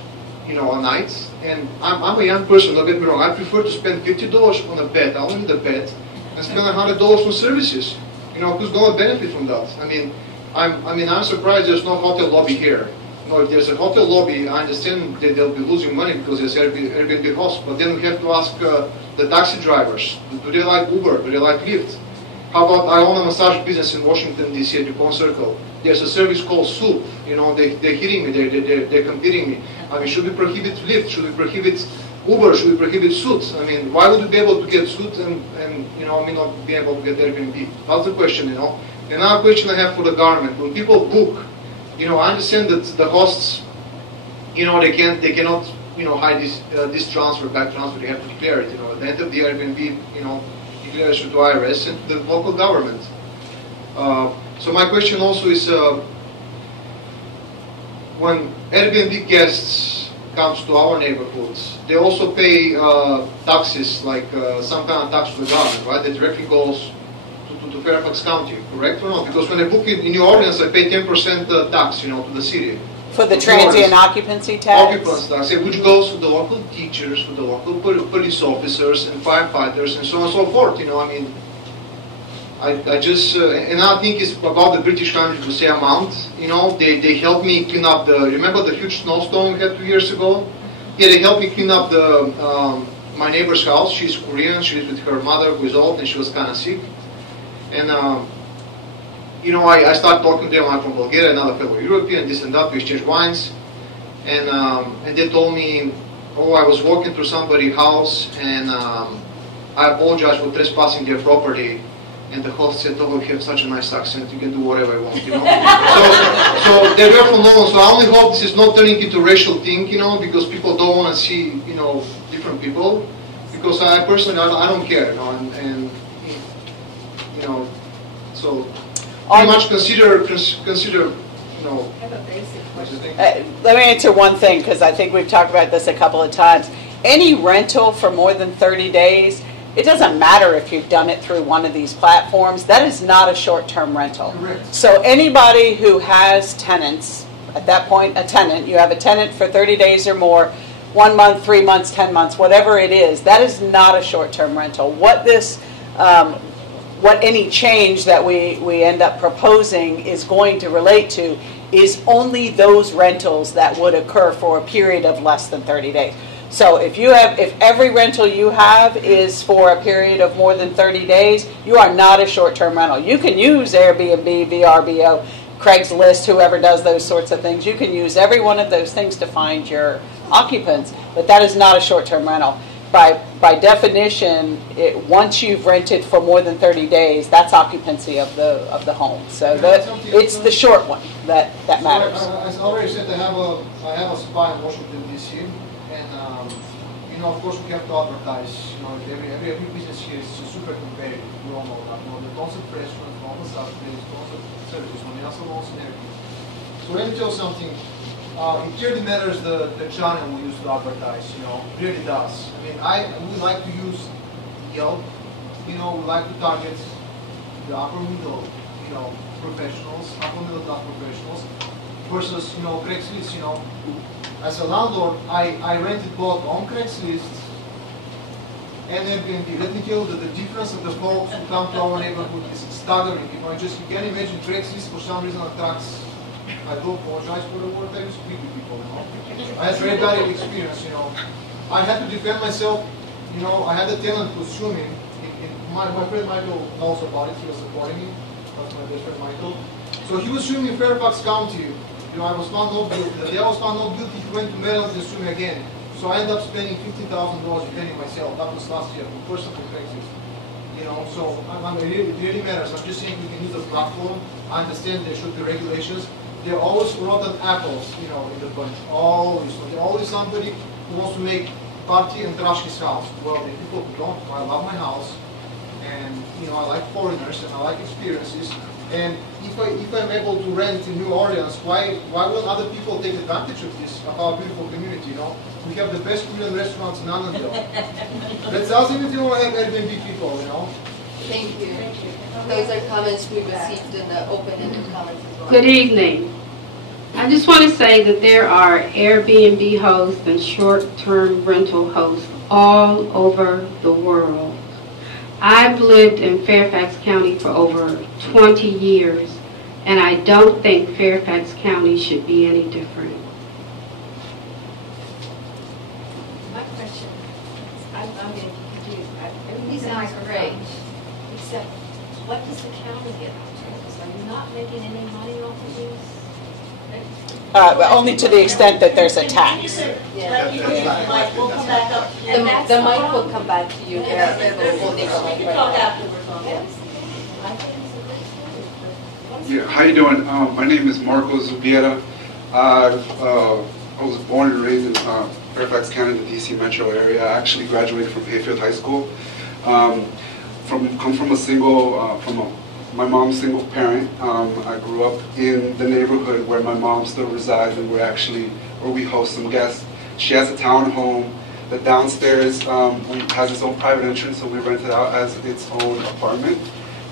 a night. And I'm a young person, don't get me wrong. I prefer to spend $50 on a bed, I only need a bed, and spend $100 on services. Who's going to benefit from that? I'm surprised there's no hotel lobby here. If there's a hotel lobby, I understand that they'll be losing money because there's Airbnb hosts. But then we have to ask the taxi drivers: do they like Uber? Do they like Lyft? How about I own a massage business in Washington D.C. at Dupont Circle. There's a service called Soup. They're hitting me. They're competing me. Should we prohibit Lyft? Should we prohibit Uber? Should we prohibit Suits? Why would we be able to get Suits and not be able to get Airbnb? That's the question. Another question I have for the government: when people book, I understand that the hosts, they cannot, hide this transfer, back transfer. They have to declare it. At the end of the Airbnb, declares to the IRS and to the local government. So my question also is, when Airbnb guests comes to our neighborhoods, they also pay taxes, like some kind of tax to the government, right? That directly goes to Fairfax County, correct or not? Because when I book it in New Orleans, I pay 10% tax, to the city. For the transient occupancy tax? Occupancy tax, which goes to the local teachers, to the local police officers and firefighters and so on and so forth. I just, and I think it's about the British Council to say amount. They helped me clean up remember the huge snowstorm we had 2 years ago? Yeah, they helped me clean up my neighbor's house. She's Korean, she lives with her mother who is old and she was kind of sick. And, I started talking to them. I'm from Bulgaria, another fellow European, this and that. We exchanged wines. And they told me, I was walking through somebody's house and I apologize for trespassing their property. And the host said, you have such a nice accent, you can do whatever you want, So they were from London, so I only hope this is not turning into a racial thing, because people don't want to see, different people. Because I personally, I don't care, so pretty much consider, Have a basic question. Let me answer one thing, because I think we've talked about this a couple of times. Any rental for more than 30 days, it doesn't matter if you've done it through one of these platforms, that is not a short-term rental. Correct. So anybody who has tenants, at that point, a tenant, you have a tenant for 30 days or more, 1 month, 3 months, 10 months, whatever it is, that is not a short-term rental. What any change that we end up proposing is going to relate to is only those rentals that would occur for a period of less than 30 days. So if every rental you have is for a period of more than 30 days, you are not a short-term rental. You can use Airbnb, VRBO, Craigslist, whoever does those sorts of things. You can use every one of those things to find your occupants, but that is not a short-term rental. By definition, once you've rented for more than 30 days, that's occupancy of the home. So it's the short one that matters. As I already said, I have a spa in Washington D.C. and of course we have to advertise. Every business here is super competitive. We all know that. The tons of restaurants, tons of Saturdays, tons of services, salons and everything. So let me tell you something. It clearly matters the channel we use to advertise, it really does. We like to use Yelp, we like to target the upper middle, professionals, upper middle class professionals, versus, Craigslist, As a landlord, I rented both on Craigslist and Airbnb. Let me tell you that the difference of the folks who come to our neighborhood is staggering. You can imagine Craigslist for some reason attracts, I do apologize for the word I use, creepy people, I had very bad experience, I had to defend myself, I had a tenant who sued me. My friend Michael knows about it, he was supporting me. That's my best friend Michael. So he was suing me in Fairfax County. I was found not guilty. The day I was found not guilty, he went to Maryland and sued me again. So I ended up spending $50,000 defending myself. That was last year, the first of the Craigslist. So it really matters. I'm just saying we can use the platform. I understand there should be regulations. There are always rotten apples, in the bunch. Always. So there's always somebody who wants to make party and trash his house. Well, the people who don't, I love my house, and I like foreigners and I like experiences. And if I'm able to rent in New Orleans, why will other people take advantage of this, of our beautiful community? We have the best Korean restaurants in Annandale. Let's ask if you want to have Airbnb people. Thank you. Those are comments we received in the open-ended comments as well. Good evening. I just want to say that there are Airbnb hosts and short-term rental hosts all over the world. I've lived in Fairfax County for over 20 years, and I don't think Fairfax County should be any different. My question, I'm getting confused. Everything sounds great, except what does the county get out of this? Are you not making any money off of this? Only to the extent that there's a tax. The mic will come back to you. Yeah, how you doing? My name is Marco Zubiera. I was born and raised in Fairfax County, the DC metro area. I actually graduated from Hayfield High School. Come from a single, my mom's single parent. I grew up in the neighborhood where my mom still resides, and where we host some guests. She has a townhome. The downstairs has its own private entrance, so we rent it out as its own apartment.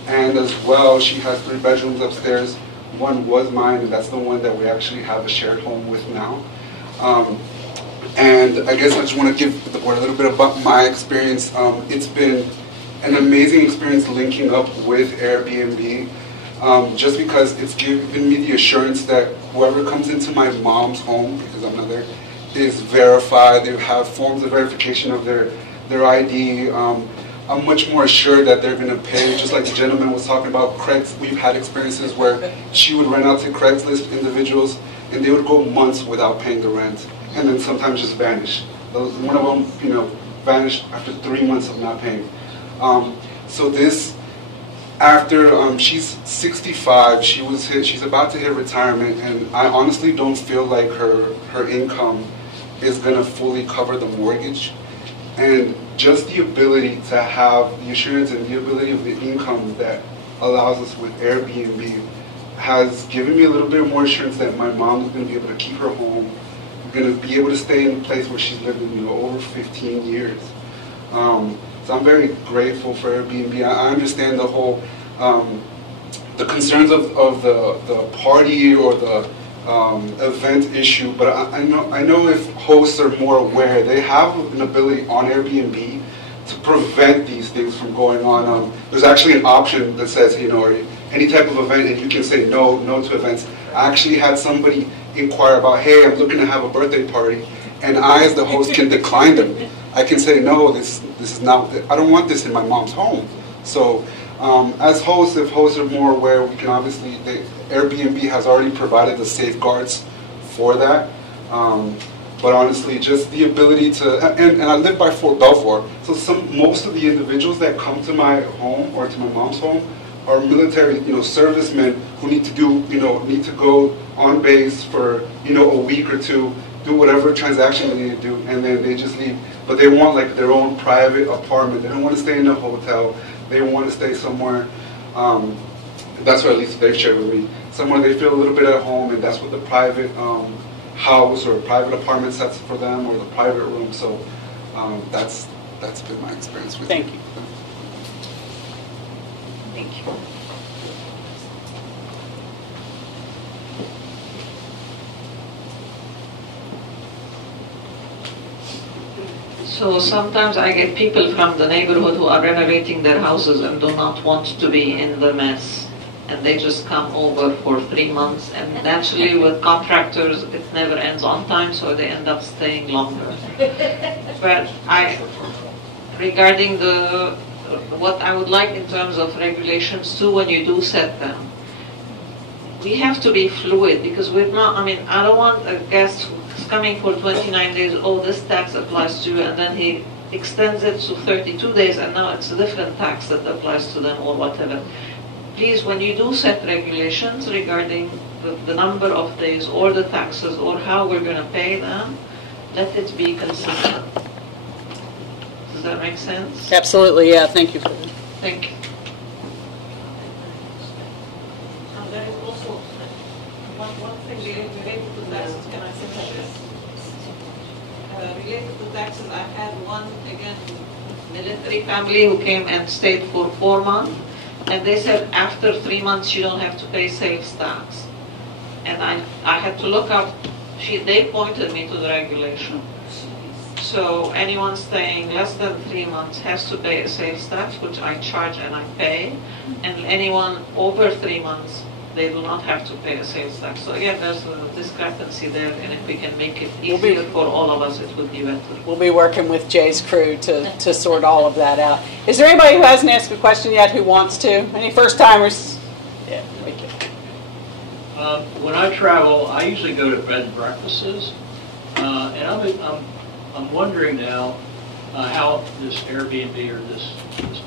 And as well, she has 3 bedrooms upstairs. One was mine, and that's the one that we actually have a shared home with now. And I guess I just want to give the board a little bit about my experience. It's been an amazing experience linking up with Airbnb, just because it's given me the assurance that whoever comes into my mom's home, because I'm not there, is verified. They have forms of verification of their ID. I'm much more assured that they're going to pay, just like the gentleman was talking about. We've had experiences where she would rent out to Craigslist individuals, and they would go months without paying the rent, and then sometimes just vanish. One of them, vanished after 3 months of not paying. So this, after she's 65, she's about to hit retirement, and I honestly don't feel like her income is going to fully cover the mortgage. And just the ability to have the assurance and the ability of the income that allows us with Airbnb has given me a little bit more assurance that my mom is going to be able to keep her home, going to be able to stay in the place where she's lived in over 15 years. So I'm very grateful for Airbnb. I understand the whole, the concerns of the party or the event issue, but I know if hosts are more aware, they have an ability on Airbnb to prevent these things from going on. There's actually an option that says, any type of event, and you can say no to events. I actually had somebody inquire about, hey, I'm looking to have a birthday party, and I, as the host, can decline them. I can say, no, this is not, I don't want this in my mom's home. So as hosts, if hosts are more aware, we can obviously, Airbnb has already provided the safeguards for that. But honestly, just the ability to, and I live by Fort Belvoir, so most of the individuals that come to my home or to my mom's home are military, servicemen who need to go on base for, a week or two, do whatever transaction they need to do, and then they just leave. But they want like their own private apartment. They don't want to stay in a hotel. They want to stay somewhere. That's what at least they've shared with me. Somewhere they feel a little bit at home, and that's what the private house or private apartment sets for them, or the private room. So that's been my experience with Thank you. Thank you. So sometimes I get people from the neighborhood who are renovating their houses and do not want to be in the mess. And they just come over for 3 months. And naturally with contractors, it never ends on time, so they end up staying longer. But regarding what I would like in terms of regulations too, when you do set them, we have to be fluid, because we're not, I don't want a guest who's coming for 29 days, oh, this tax applies to you, and then he extends it to 32 days, and now it's a different tax that applies to them or whatever. Please, when you do set regulations regarding the number of days or the taxes or how we're going to pay them, let it be consistent. Does that make sense? Absolutely, yeah. Thank you for that. Thank you. There is also one thing related to taxes. Can I finish this? Related to taxes, I had one, again, Military family who came and stayed for 4 months, and they said after 3 months you don't have to pay sales tax. and I had to look up, they pointed me to the regulation. So anyone staying less than 3 months has to pay a sales tax, which I charge and I pay, and anyone over 3 months, they do not have to pay a sales tax. So again, there's a discrepancy there, and if we can make it easier for all of us, it would be better. We'll be working with Jay's crew to sort all of that out. Is there anybody who hasn't asked a question yet who wants to? Any first timers? Yeah, right there. When I travel, I usually go to bed and breakfasts, and I'm wondering now how this Airbnb or this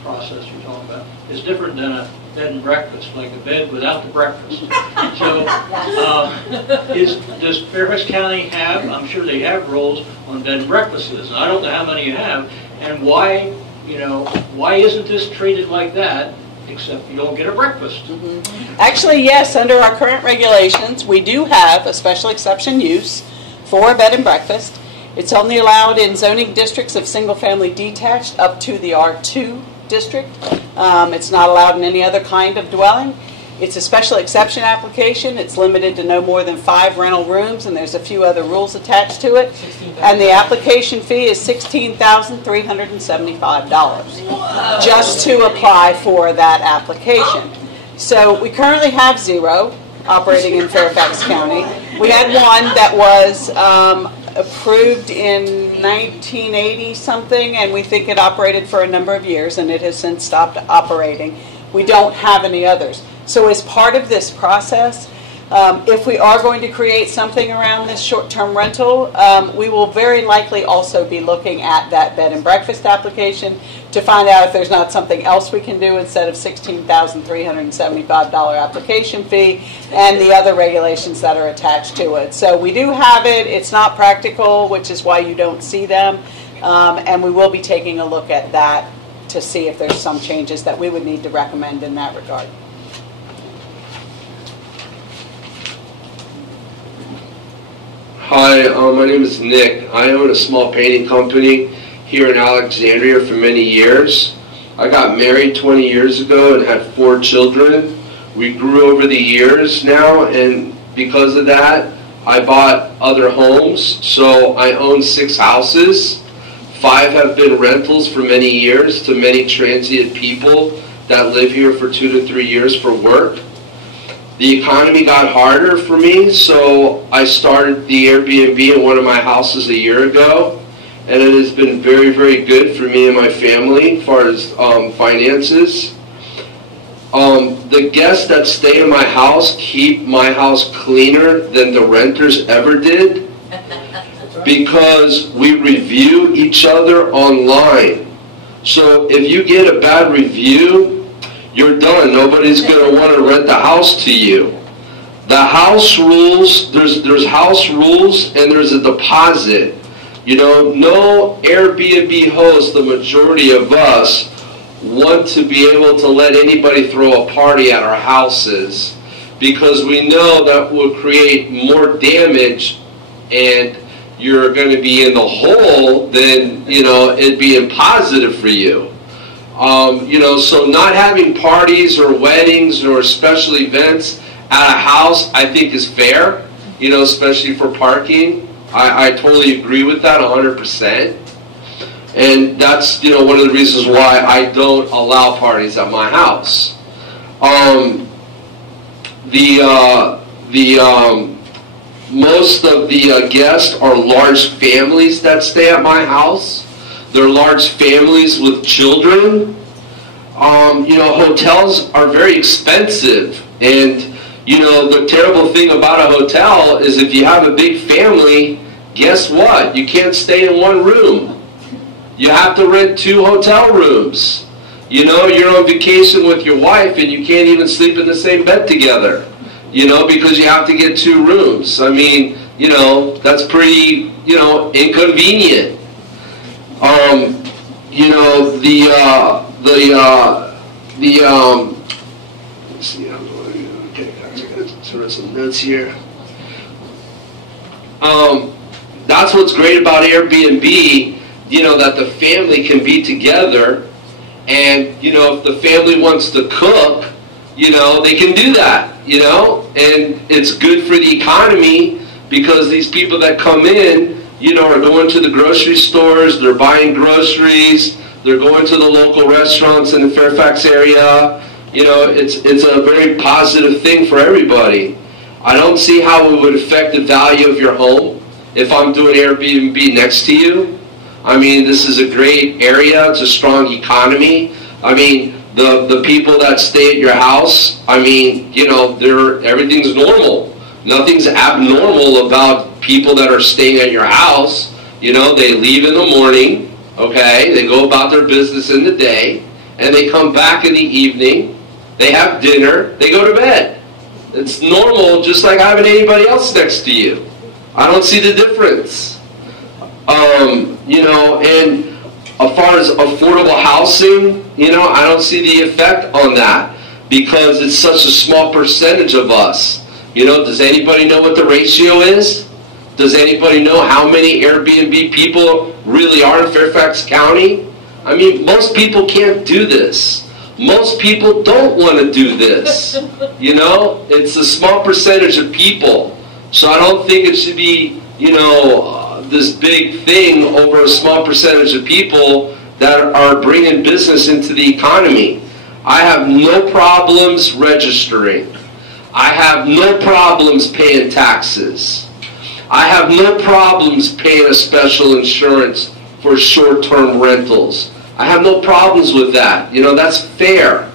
process you're talking about is different than a bed and breakfast, like a bed without the breakfast. So, does Fairfax County have? I'm sure they have rules on bed and breakfasts, and I don't know how many you have, and why isn't this treated like that? Except you don't get a breakfast. Actually, yes, under our current regulations, we do have a special exception use for a bed and breakfast. It's only allowed in zoning districts of single-family detached up to the R2 district. It's not allowed in any other kind of dwelling. It's a special exception application. It's limited to no more than 5 rental rooms, and there's a few other rules attached to it. And the application fee is $16,375 just to apply for that application. So we currently have 0 operating in Fairfax County. We had one that was approved in 1980 something, and we think it operated for a number of years, and it has since stopped operating. We don't have any others. So as part of this process, if we are going to create something around this short-term rental, we will very likely also be looking at that bed and breakfast application to find out if there's not something else we can do instead of $16,375 application fee and the other regulations that are attached to it. So we do have it. It's not practical, which is why you don't see them. And we will be taking a look at that to see if there's some changes that we would need to recommend in that regard. Hi, my name is Nick. I own a small painting company here in Alexandria for many years. I got married 20 years ago and had 4 children. We grew over the years now, and because of that, I bought other homes. So I own 6 houses. 5 have been rentals for many years to many transient people that live here for 2 to 3 years for work. The economy got harder for me, so I started the Airbnb in one of my houses a year ago, and it has been very, very good for me and my family as far as finances. The guests that stay in my house keep my house cleaner than the renters ever did because we review each other online. So if you get a bad review, you're done. Nobody's going to want to rent the house to you. The house rules, there's house rules and there's a deposit. You know, no Airbnb host, the majority of us, want to be able to let anybody throw a party at our houses because we know that will create more damage and you're going to be in the hole than, you know, it being positive for you. You know, so not having parties or weddings or special events at a house, I think is fair, you know, especially for parking. I totally agree with that 100%. And that's, you know, one of the reasons why I don't allow parties at my house. Most of the guests are large families that stay at my house. They're large families with children. You know, hotels are very expensive. And, you know, the terrible thing about a hotel is if you have a big family, guess what? You can't stay in one room. You have to rent 2 hotel rooms. You know, you're on vacation with your wife and you can't even sleep in the same bed together. You know, because you have to get 2 rooms. I mean, you know, that's pretty, you know, inconvenient. You know, let's see, okay, guys, I got to write some notes here. That's what's great about Airbnb, you know, that the family can be together, and, you know, if the family wants to cook, you know, they can do that. you know, and it's good for the economy because these people that come in, you know, are going to the grocery stores, they're buying groceries, they're going to the local restaurants in the Fairfax area. You know, it's a very positive thing for everybody. I don't see how it would affect the value of your home if I'm doing Airbnb next to you. I mean, this is a great area. It's a strong economy. I mean, the people that stay at your house, I mean, you know, everything's normal. Nothing's abnormal about people that are staying at your house. You know, they leave in the morning, okay? They go about their business in the day, and they come back in the evening. They have dinner. They go to bed. It's normal, just like having anybody else next to you. I don't see the difference. You know, and as far as affordable housing, you know, I don't see the effect on that because it's such a small percentage of us. You know, does anybody know what the ratio is? Does anybody know how many Airbnb people really are in Fairfax County? I mean, most people can't do this. Most people don't want to do this. You know, it's a small percentage of people. So I don't think it should be, you know, this big thing over a small percentage of people that are bringing business into the economy. I have no problems registering. I have no problems paying taxes. I have no problems paying a special insurance for short-term rentals. I have no problems with that. You know, that's fair.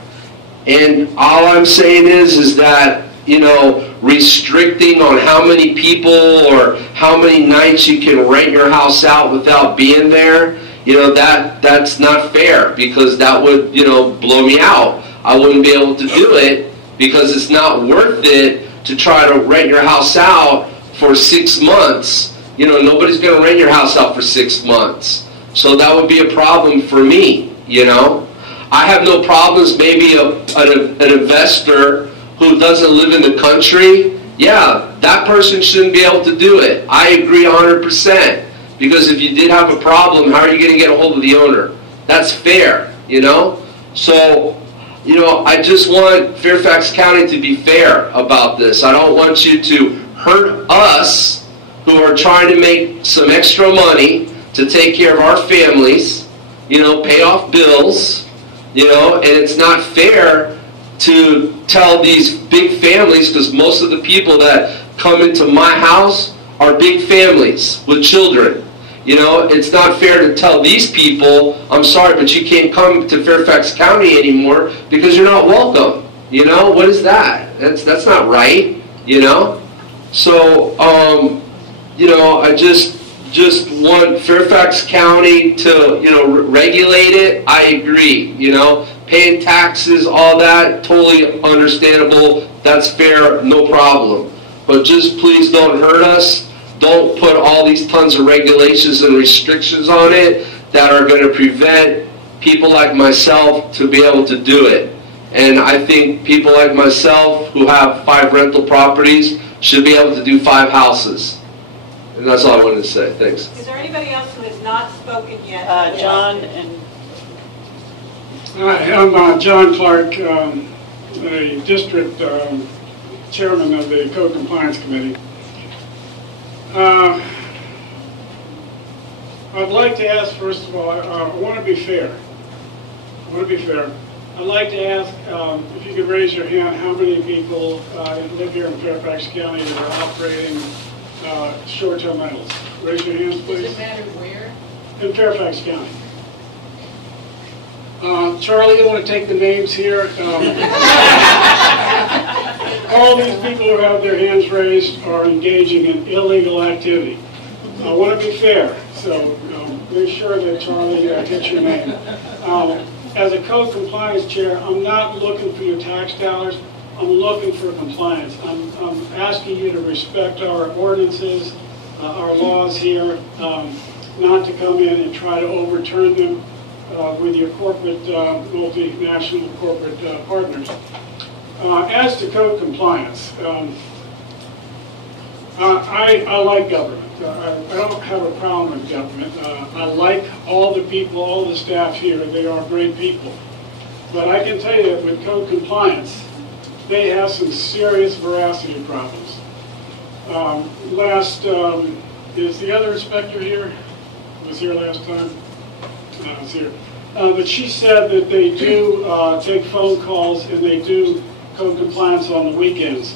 And all I'm saying is that, you know, restricting on how many people or how many nights you can rent your house out without being there, you know, that's not fair because that would, you know, blow me out. I wouldn't be able to do it because it's not worth it to try to rent your house out for 6 months. You know, nobody's going to rent your house out for 6 months. So that would be a problem for me, you know. I have no problems, maybe an investor who doesn't live in the country, yeah, that person shouldn't be able to do it. I agree 100%. Because if you did have a problem, how are you going to get a hold of the owner? That's fair, you know. So, you know, I just want Fairfax County to be fair about this. I don't want you to hurt us who are trying to make some extra money to take care of our families, you know, pay off bills, you know, and it's not fair to tell these big families, because most of the people that come into my house are big families with children. You know, it's not fair to tell these people, I'm sorry, but you can't come to Fairfax County anymore because you're not welcome. You know, what is that? That's not right, you know? So, you know, I just want Fairfax County to, you know, regulate it. I agree, you know. Paying taxes, all that, totally understandable. That's fair, no problem. But just please don't hurt us. Don't put all these tons of regulations and restrictions on it that are going to prevent people like myself to be able to do it. And I think people like myself who have 5 rental properties should be able to do 5 houses. And that's all I wanted to say. Thanks. Is there anybody else who has not spoken yet? John and... Hi, I'm John Clark, the district chairman of the Code Compliance Committee. I'd like to ask, first of all, I want to be fair. I'd like to ask if you could raise your hand, how many people live here in Fairfax County that are operating short-term rentals? Raise your hands, please. Does it matter where? In Fairfax County. Charlie, you want to take the names here? All these people who have their hands raised are engaging in illegal activity. I want to be fair, so make sure that Charlie gets your name. As a code compliance chair, I'm not looking for your tax dollars. I'm looking for compliance. I'm asking you to respect our ordinances, our laws here, not to come in and try to overturn them with your corporate, multinational corporate partners. As to code compliance, I like government. I don't have a problem with government. I like all the people, all the staff here. They are great people. But I can tell you that with code compliance, they have some serious veracity problems. Is the other inspector here? Was here last time? No, I was here. But she said that they do take phone calls and they do code compliance on the weekends.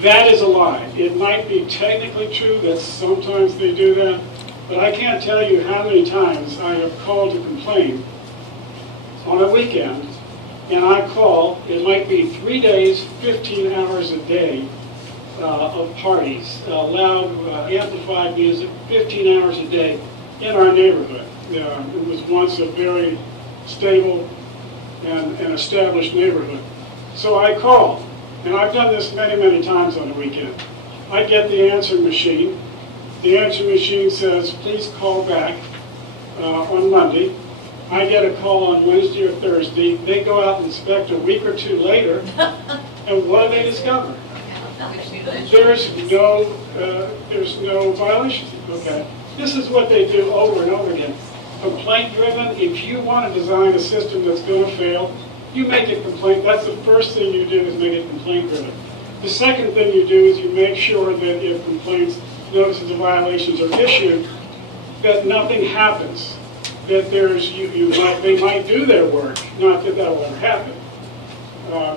That is a lie. It might be technically true that sometimes they do that, but I can't tell you how many times I have called to complain on a weekend, and I call, it might be 3 days, 15 hours a day of parties, loud, amplified music, 15 hours a day in our neighborhood. It was once a very stable and established neighborhood. So I call, and I've done this many, many times on the weekend. I get the answering machine. The answering machine says, please call back on Monday. I get a call on Wednesday or Thursday. They go out and inspect a week or two later, and what do they discover? There's no violation. Okay. This is what they do over and over again. Complaint driven. If you want to design a system that's going to fail, you make it complaint. That's the first thing you do, is make it complaint driven. The second thing you do is you make sure that if complaints, notices of violations are issued, that nothing happens. That they might do their work, not that that will ever happen.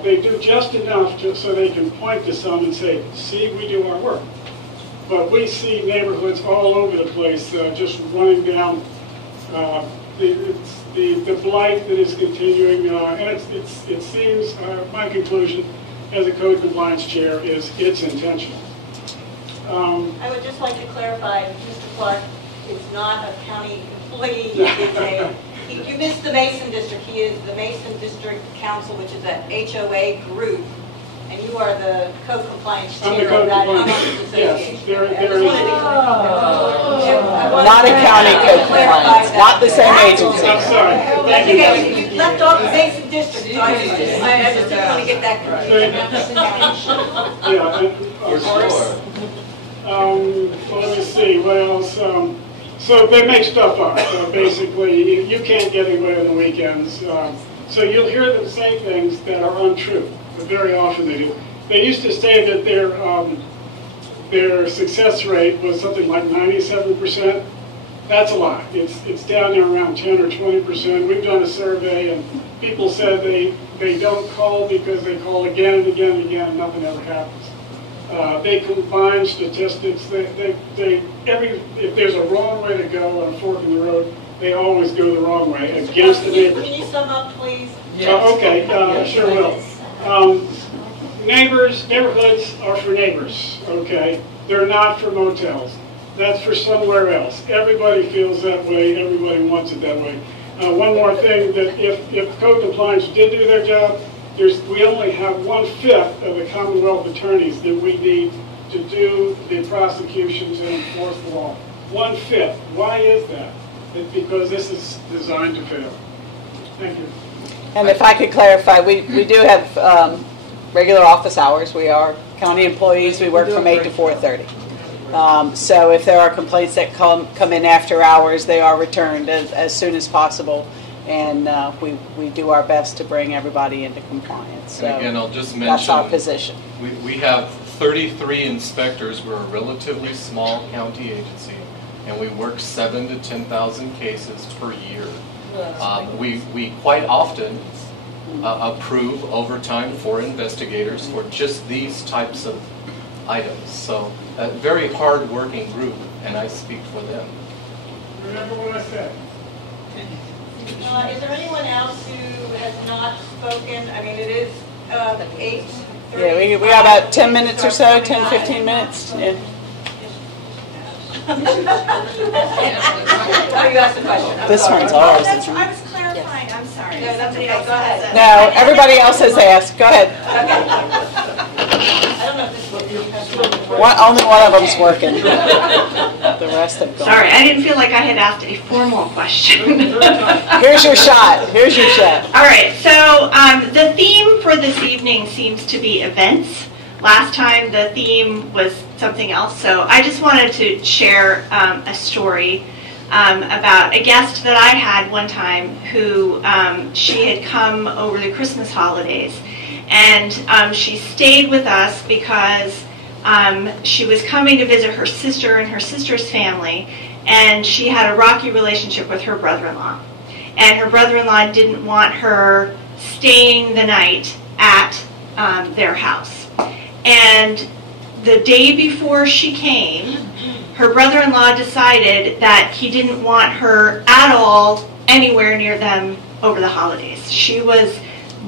They do just enough so they can point to some and say, see, we do our work. But we see neighborhoods all over the place just running down the blight that is continuing. And it seems, my conclusion as a code compliance chair is it's intentional. I would just like to clarify, Mr. Clark is not a county employee. You missed the Mason District. He is the Mason District Council, which is an HOA group, and you are the code compliance chair of that homeowners association. Not a county code compliance, not the same agency. I'm sorry. That's okay. You left off the Mason District, so I just didn't want to get that confused. Well, let me see, what else? So they make stuff up, basically. You can't get anybody on the weekends. So you'll hear them say things that are untrue, but very often they do. They used to say that their success rate was something like 97%. That's a lie. It's down there around 10 or 20%. We've done a survey, and people said they don't call because they call again and again and again, and nothing ever happens. They combine statistics. If there's a wrong way to go on a fork in the road, they always go the wrong way against the neighbors. Can you sum up, please? Okay, sure will. Neighborhoods are for neighbors, okay? They're not for motels. That's for somewhere else. Everybody feels that way. Everybody wants it that way. One more thing, that if code compliance did do their job, we only have 1/5 of the Commonwealth attorneys that we need to do the prosecutions and enforce the law. 1/5. Why is that? It's because this is designed to fail. Thank you. And if I could clarify, we do have regular office hours. We are county employees. We work from 8 to 4:30. So if there are complaints that come in after hours, they are returned as soon as possible. And we do our best to bring everybody into compliance. So and again, I'll just mention, that's our position. We have 33 inspectors. We're a relatively small county agency, and we work 7,000 to 10,000 cases per year. We quite often approve overtime for investigators for just these types of items. So a very hard-working group, and I speak for them. Remember what I said. Is there anyone else who has not spoken? I mean, it is 8:30. Yeah, we got about 10 minutes or so, 10, 15 minutes. Yeah. Oh, you asked a question. This one's ours. I was clarifying, I'm sorry. No, that's okay, go ahead. No, everybody else has asked. Go ahead. I don't know if this will Only one of them's working. The rest have gone. Sorry, I didn't feel like I had asked a formal question. Here's your shot. Here's your shot. All right, so the theme for this evening seems to be events. Last time the theme was something else, so I just wanted to share a story about a guest that I had one time who she had come over the Christmas holidays. And she stayed with us because she was coming to visit her sister and her sister's family, and she had a rocky relationship with her brother-in-law. And her brother-in-law didn't want her staying the night at their house. And the day before she came, her brother-in-law decided that he didn't want her at all anywhere near them over the holidays. She was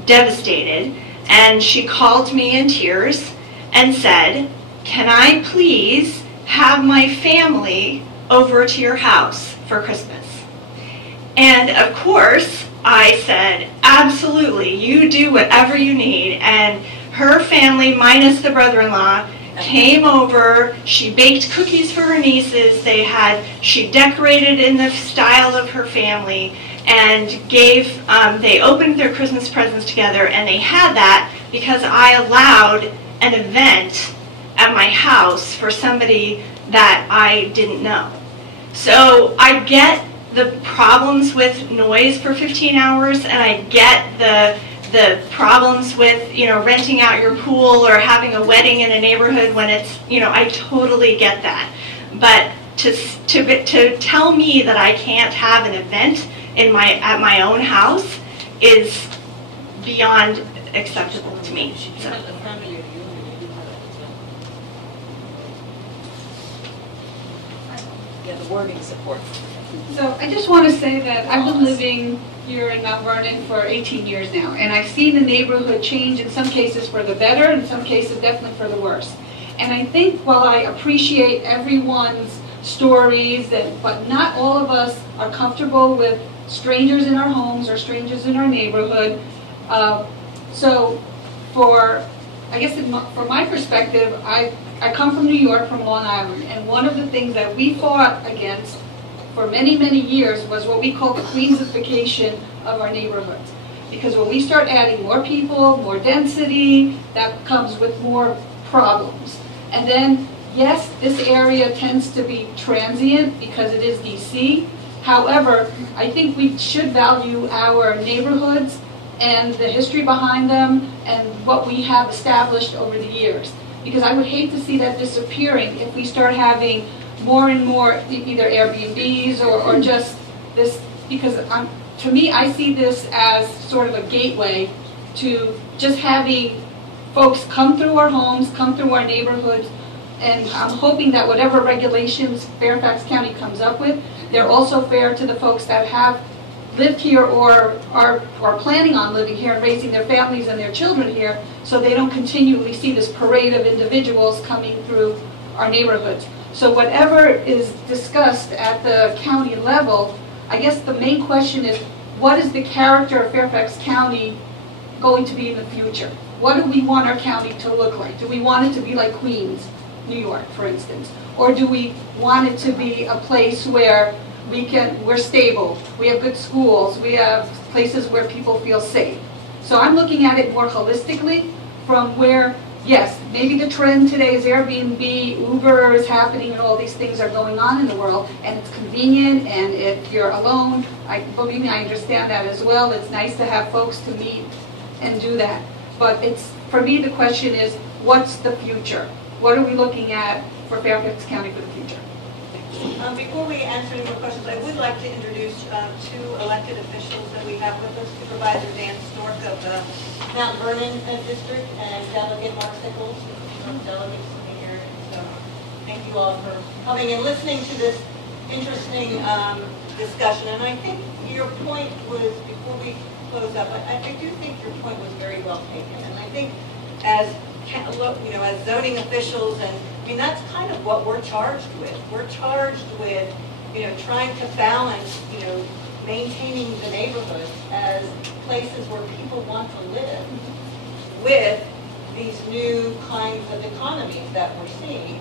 devastated, and she called me in tears and said, "Can I please have my family over to your house for Christmas?" And of course, I said, absolutely, you do whatever you need. And her family, minus the brother-in-law, came over. She baked cookies for her nieces. She decorated in the style of her family, and they opened their Christmas presents together, and they had that because I allowed an event at my house for somebody that I didn't know. So I get the problems with noise for 15 hours, and I get the problems with, renting out your pool or having a wedding in a neighborhood when it's, I totally get that. But to tell me that I can't have an event at my own house is beyond acceptable to me. So. Yeah, the wording support. So I just want to say that I've been living here in Mount Vernon for 18 years now, and I've seen the neighborhood change in some cases for the better, in some cases definitely for the worse. And I think while I appreciate everyone's stories, but not all of us are comfortable with strangers in our homes or strangers in our neighborhood. So from my perspective, I come from New York, from Long Island, and one of the things that we fought against for many, many years was what we call the Queensification of our neighborhoods. Because when we start adding more people, more density, that comes with more problems. And then, yes, this area tends to be transient because it is DC. However, I think we should value our neighborhoods and the history behind them and what we have established over the years. Because I would hate to see that disappearing if we start having more and more either Airbnbs or just this, because to me, I see this as sort of a gateway to just having folks come through our homes, come through our neighborhoods, and I'm hoping that whatever regulations Fairfax County comes up with, they're also fair to the folks that have lived here or are planning on living here and raising their families and their children here, so they don't continually see this parade of individuals coming through our neighborhoods. So whatever is discussed at the county level, I guess the main question is, what is the character of Fairfax County going to be in the future? What do we want our county to look like? Do we want it to be like Queens, New York, for instance? Or do we want it to be a place where we're stable, we have good schools, we have places where people feel safe? So I'm looking at it more holistically from where, yes, maybe the trend today is Airbnb, Uber is happening, and all these things are going on in the world, and it's convenient, and if you're alone, believe me, I understand that as well. It's nice to have folks to meet and do that. But for me, the question is, what's the future? What are we looking at for Fairfax County for the future? Before we answer any more questions, I would like to introduce two elected officials that we have with us. Supervisor Dan Stork of the Mount Vernon District and Delegate Mark Sickles, delegates here. So thank you all for coming and listening to this interesting discussion. And I think your point was, before we close up, I do think your point was very well taken. And I think as zoning officials, and that's kind of what we're charged with. We're charged with, trying to balance, maintaining the neighborhoods as places where people want to live with these new kinds of economies that we're seeing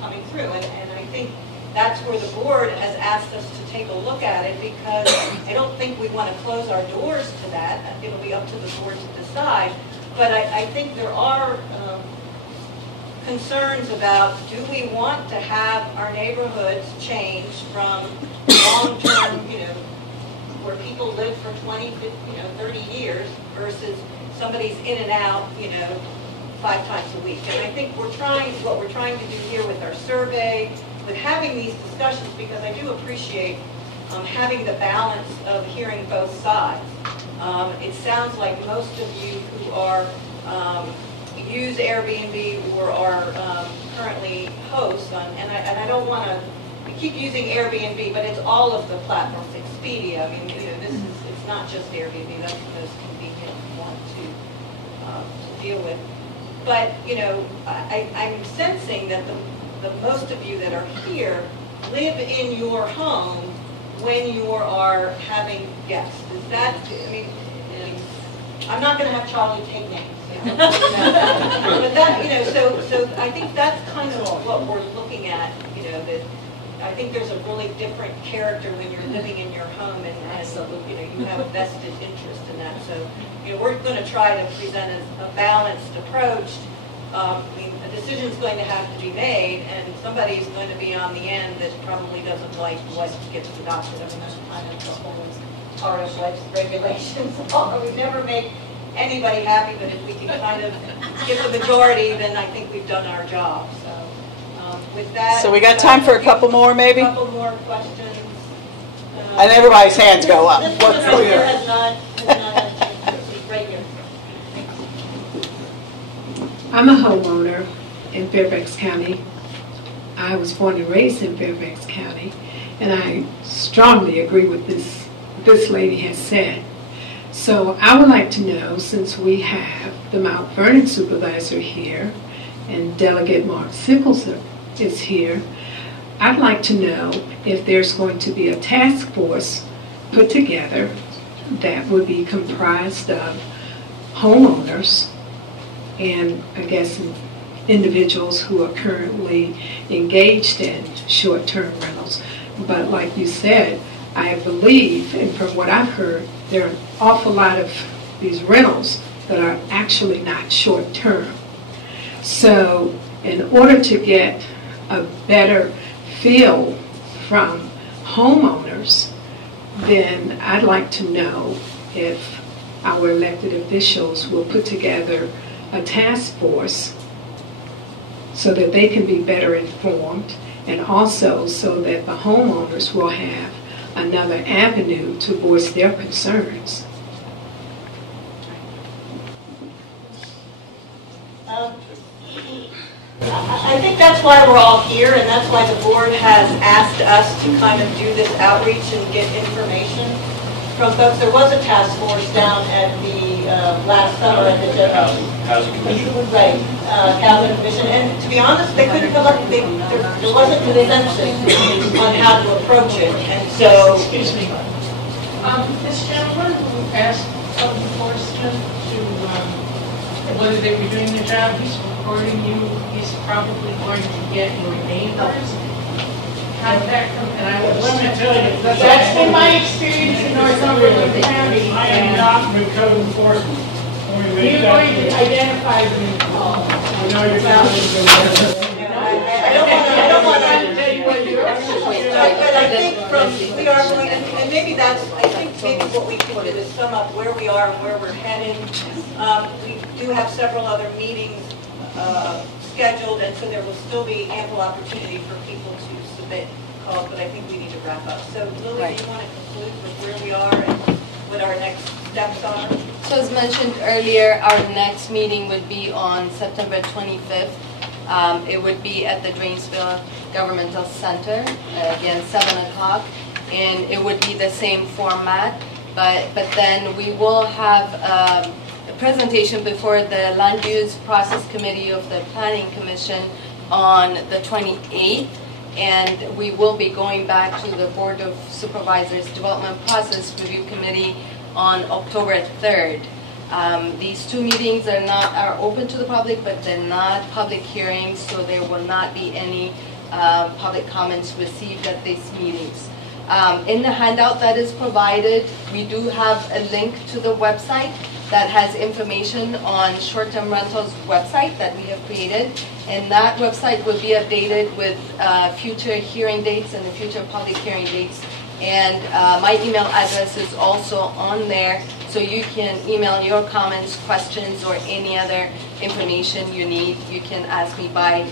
coming through. And I think that's where the board has asked us to take a look at it, because I don't think we want to close our doors to that. It'll be up to the board to decide. But I think there are concerns about, do we want to have our neighborhoods change from long-term, where people live for 20, 50, 30 years versus somebody's in and out, 5 times a week. And I think what we're trying to do here with our survey, with having these discussions, because I do appreciate having the balance of hearing both sides. It sounds like most of you who are use Airbnb or are currently hosts on, and I don't want to keep using Airbnb, but it's all of the platforms. Expedia, I mean, it's not just Airbnb. That's the most convenient one to deal with. But I'm sensing that the most of you that are here live in your home when you are having guests. Is that? I mean, I'm not going to have Charlie take names. But that, so I think that's kind of what we're looking at. That I think there's a really different character when you're living in your home, and you have a vested interest in that. So we're going to try to present a balanced approach. I mean, a decision's going to have to be made, and somebody's going to be on the end that probably doesn't like what gets adopted. I mean, that's kind of the whole part of life's regulations. We never make anybody happy, but if we can kind of get the majority, then I think we've done our job. So with that, So we got time for a couple more, maybe? A couple more questions. And everybody's hands go up. This one right here has not had a chance to speak. Right here. I'm a homeowner in Fairfax County. I was born and raised in Fairfax County, and I strongly agree with this lady has said. So I would like to know, since we have the Mount Vernon supervisor here and Delegate Mark Sickles is here, I'd like to know if there's going to be a task force put together that would be comprised of homeowners and I guess individuals who are currently engaged in short-term rentals. But like you said, I believe, and from what I've heard, there are an awful lot of these rentals that are actually not short-term. So in order to get a better feel from homeowners, then I'd like to know if our elected officials will put together a task force so that they can be better informed, and also so that the homeowners will have another avenue to voice their concerns. I think that's why we're all here, and that's why the board has asked us to kind of do this outreach and get information from folks. There was a task force down at the last summer at the Housing Commission. Right, Housing Commission, and to be honest, they couldn't come up. There wasn't consensus on how to approach it, and so. Excuse me. Ms. Chandler, who asked code enforcement to whether they were doing the job, he's recording you. He's probably going to get your neighbors. Contact them, and let me tell you, that's been my experience in Northumberland County. I am not with code enforcement. You're going to identify them. I know you're not. I don't want to tell you what you're. But I think we are going, and maybe that's. I think maybe what we can do is sum up where we are and where we're heading. We do have several other meetings scheduled, and so there will still be ample opportunity for people to submit calls, but I think we need to wrap up. So Lily, do you want to conclude with where we are and what our next steps are? So as mentioned earlier, our next meeting would be on September 25th. It would be at the Drainsville Governmental Center, again 7 o'clock, and it would be the same format, but then we will have a presentation before the Land Use Process Committee of the Planning Commission on the 28th, and we will be going back to the Board of Supervisors Development Process Review Committee on October 3rd. These two meetings are open to the public, but they're not public hearings, so there will not be any public comments received at these meetings. In the handout that is provided, we do have a link to the website that has information on short-term rentals website that we have created, and that website will be updated with future hearing dates and the future public hearing dates. And my email address is also on there, So you can email your comments, questions, or any other information you need. You can ask me by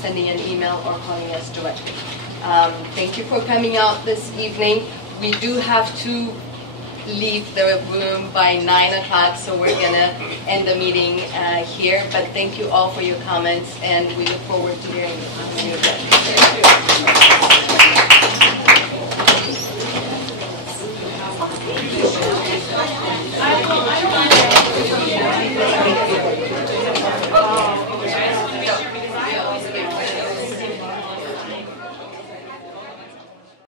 sending an email or calling us directly. Thank you for coming out this evening. We do have to leave the room by 9 o'clock, so we're going to end the meeting here. But thank you all for your comments, and we look forward to hearing from you again. Thank you.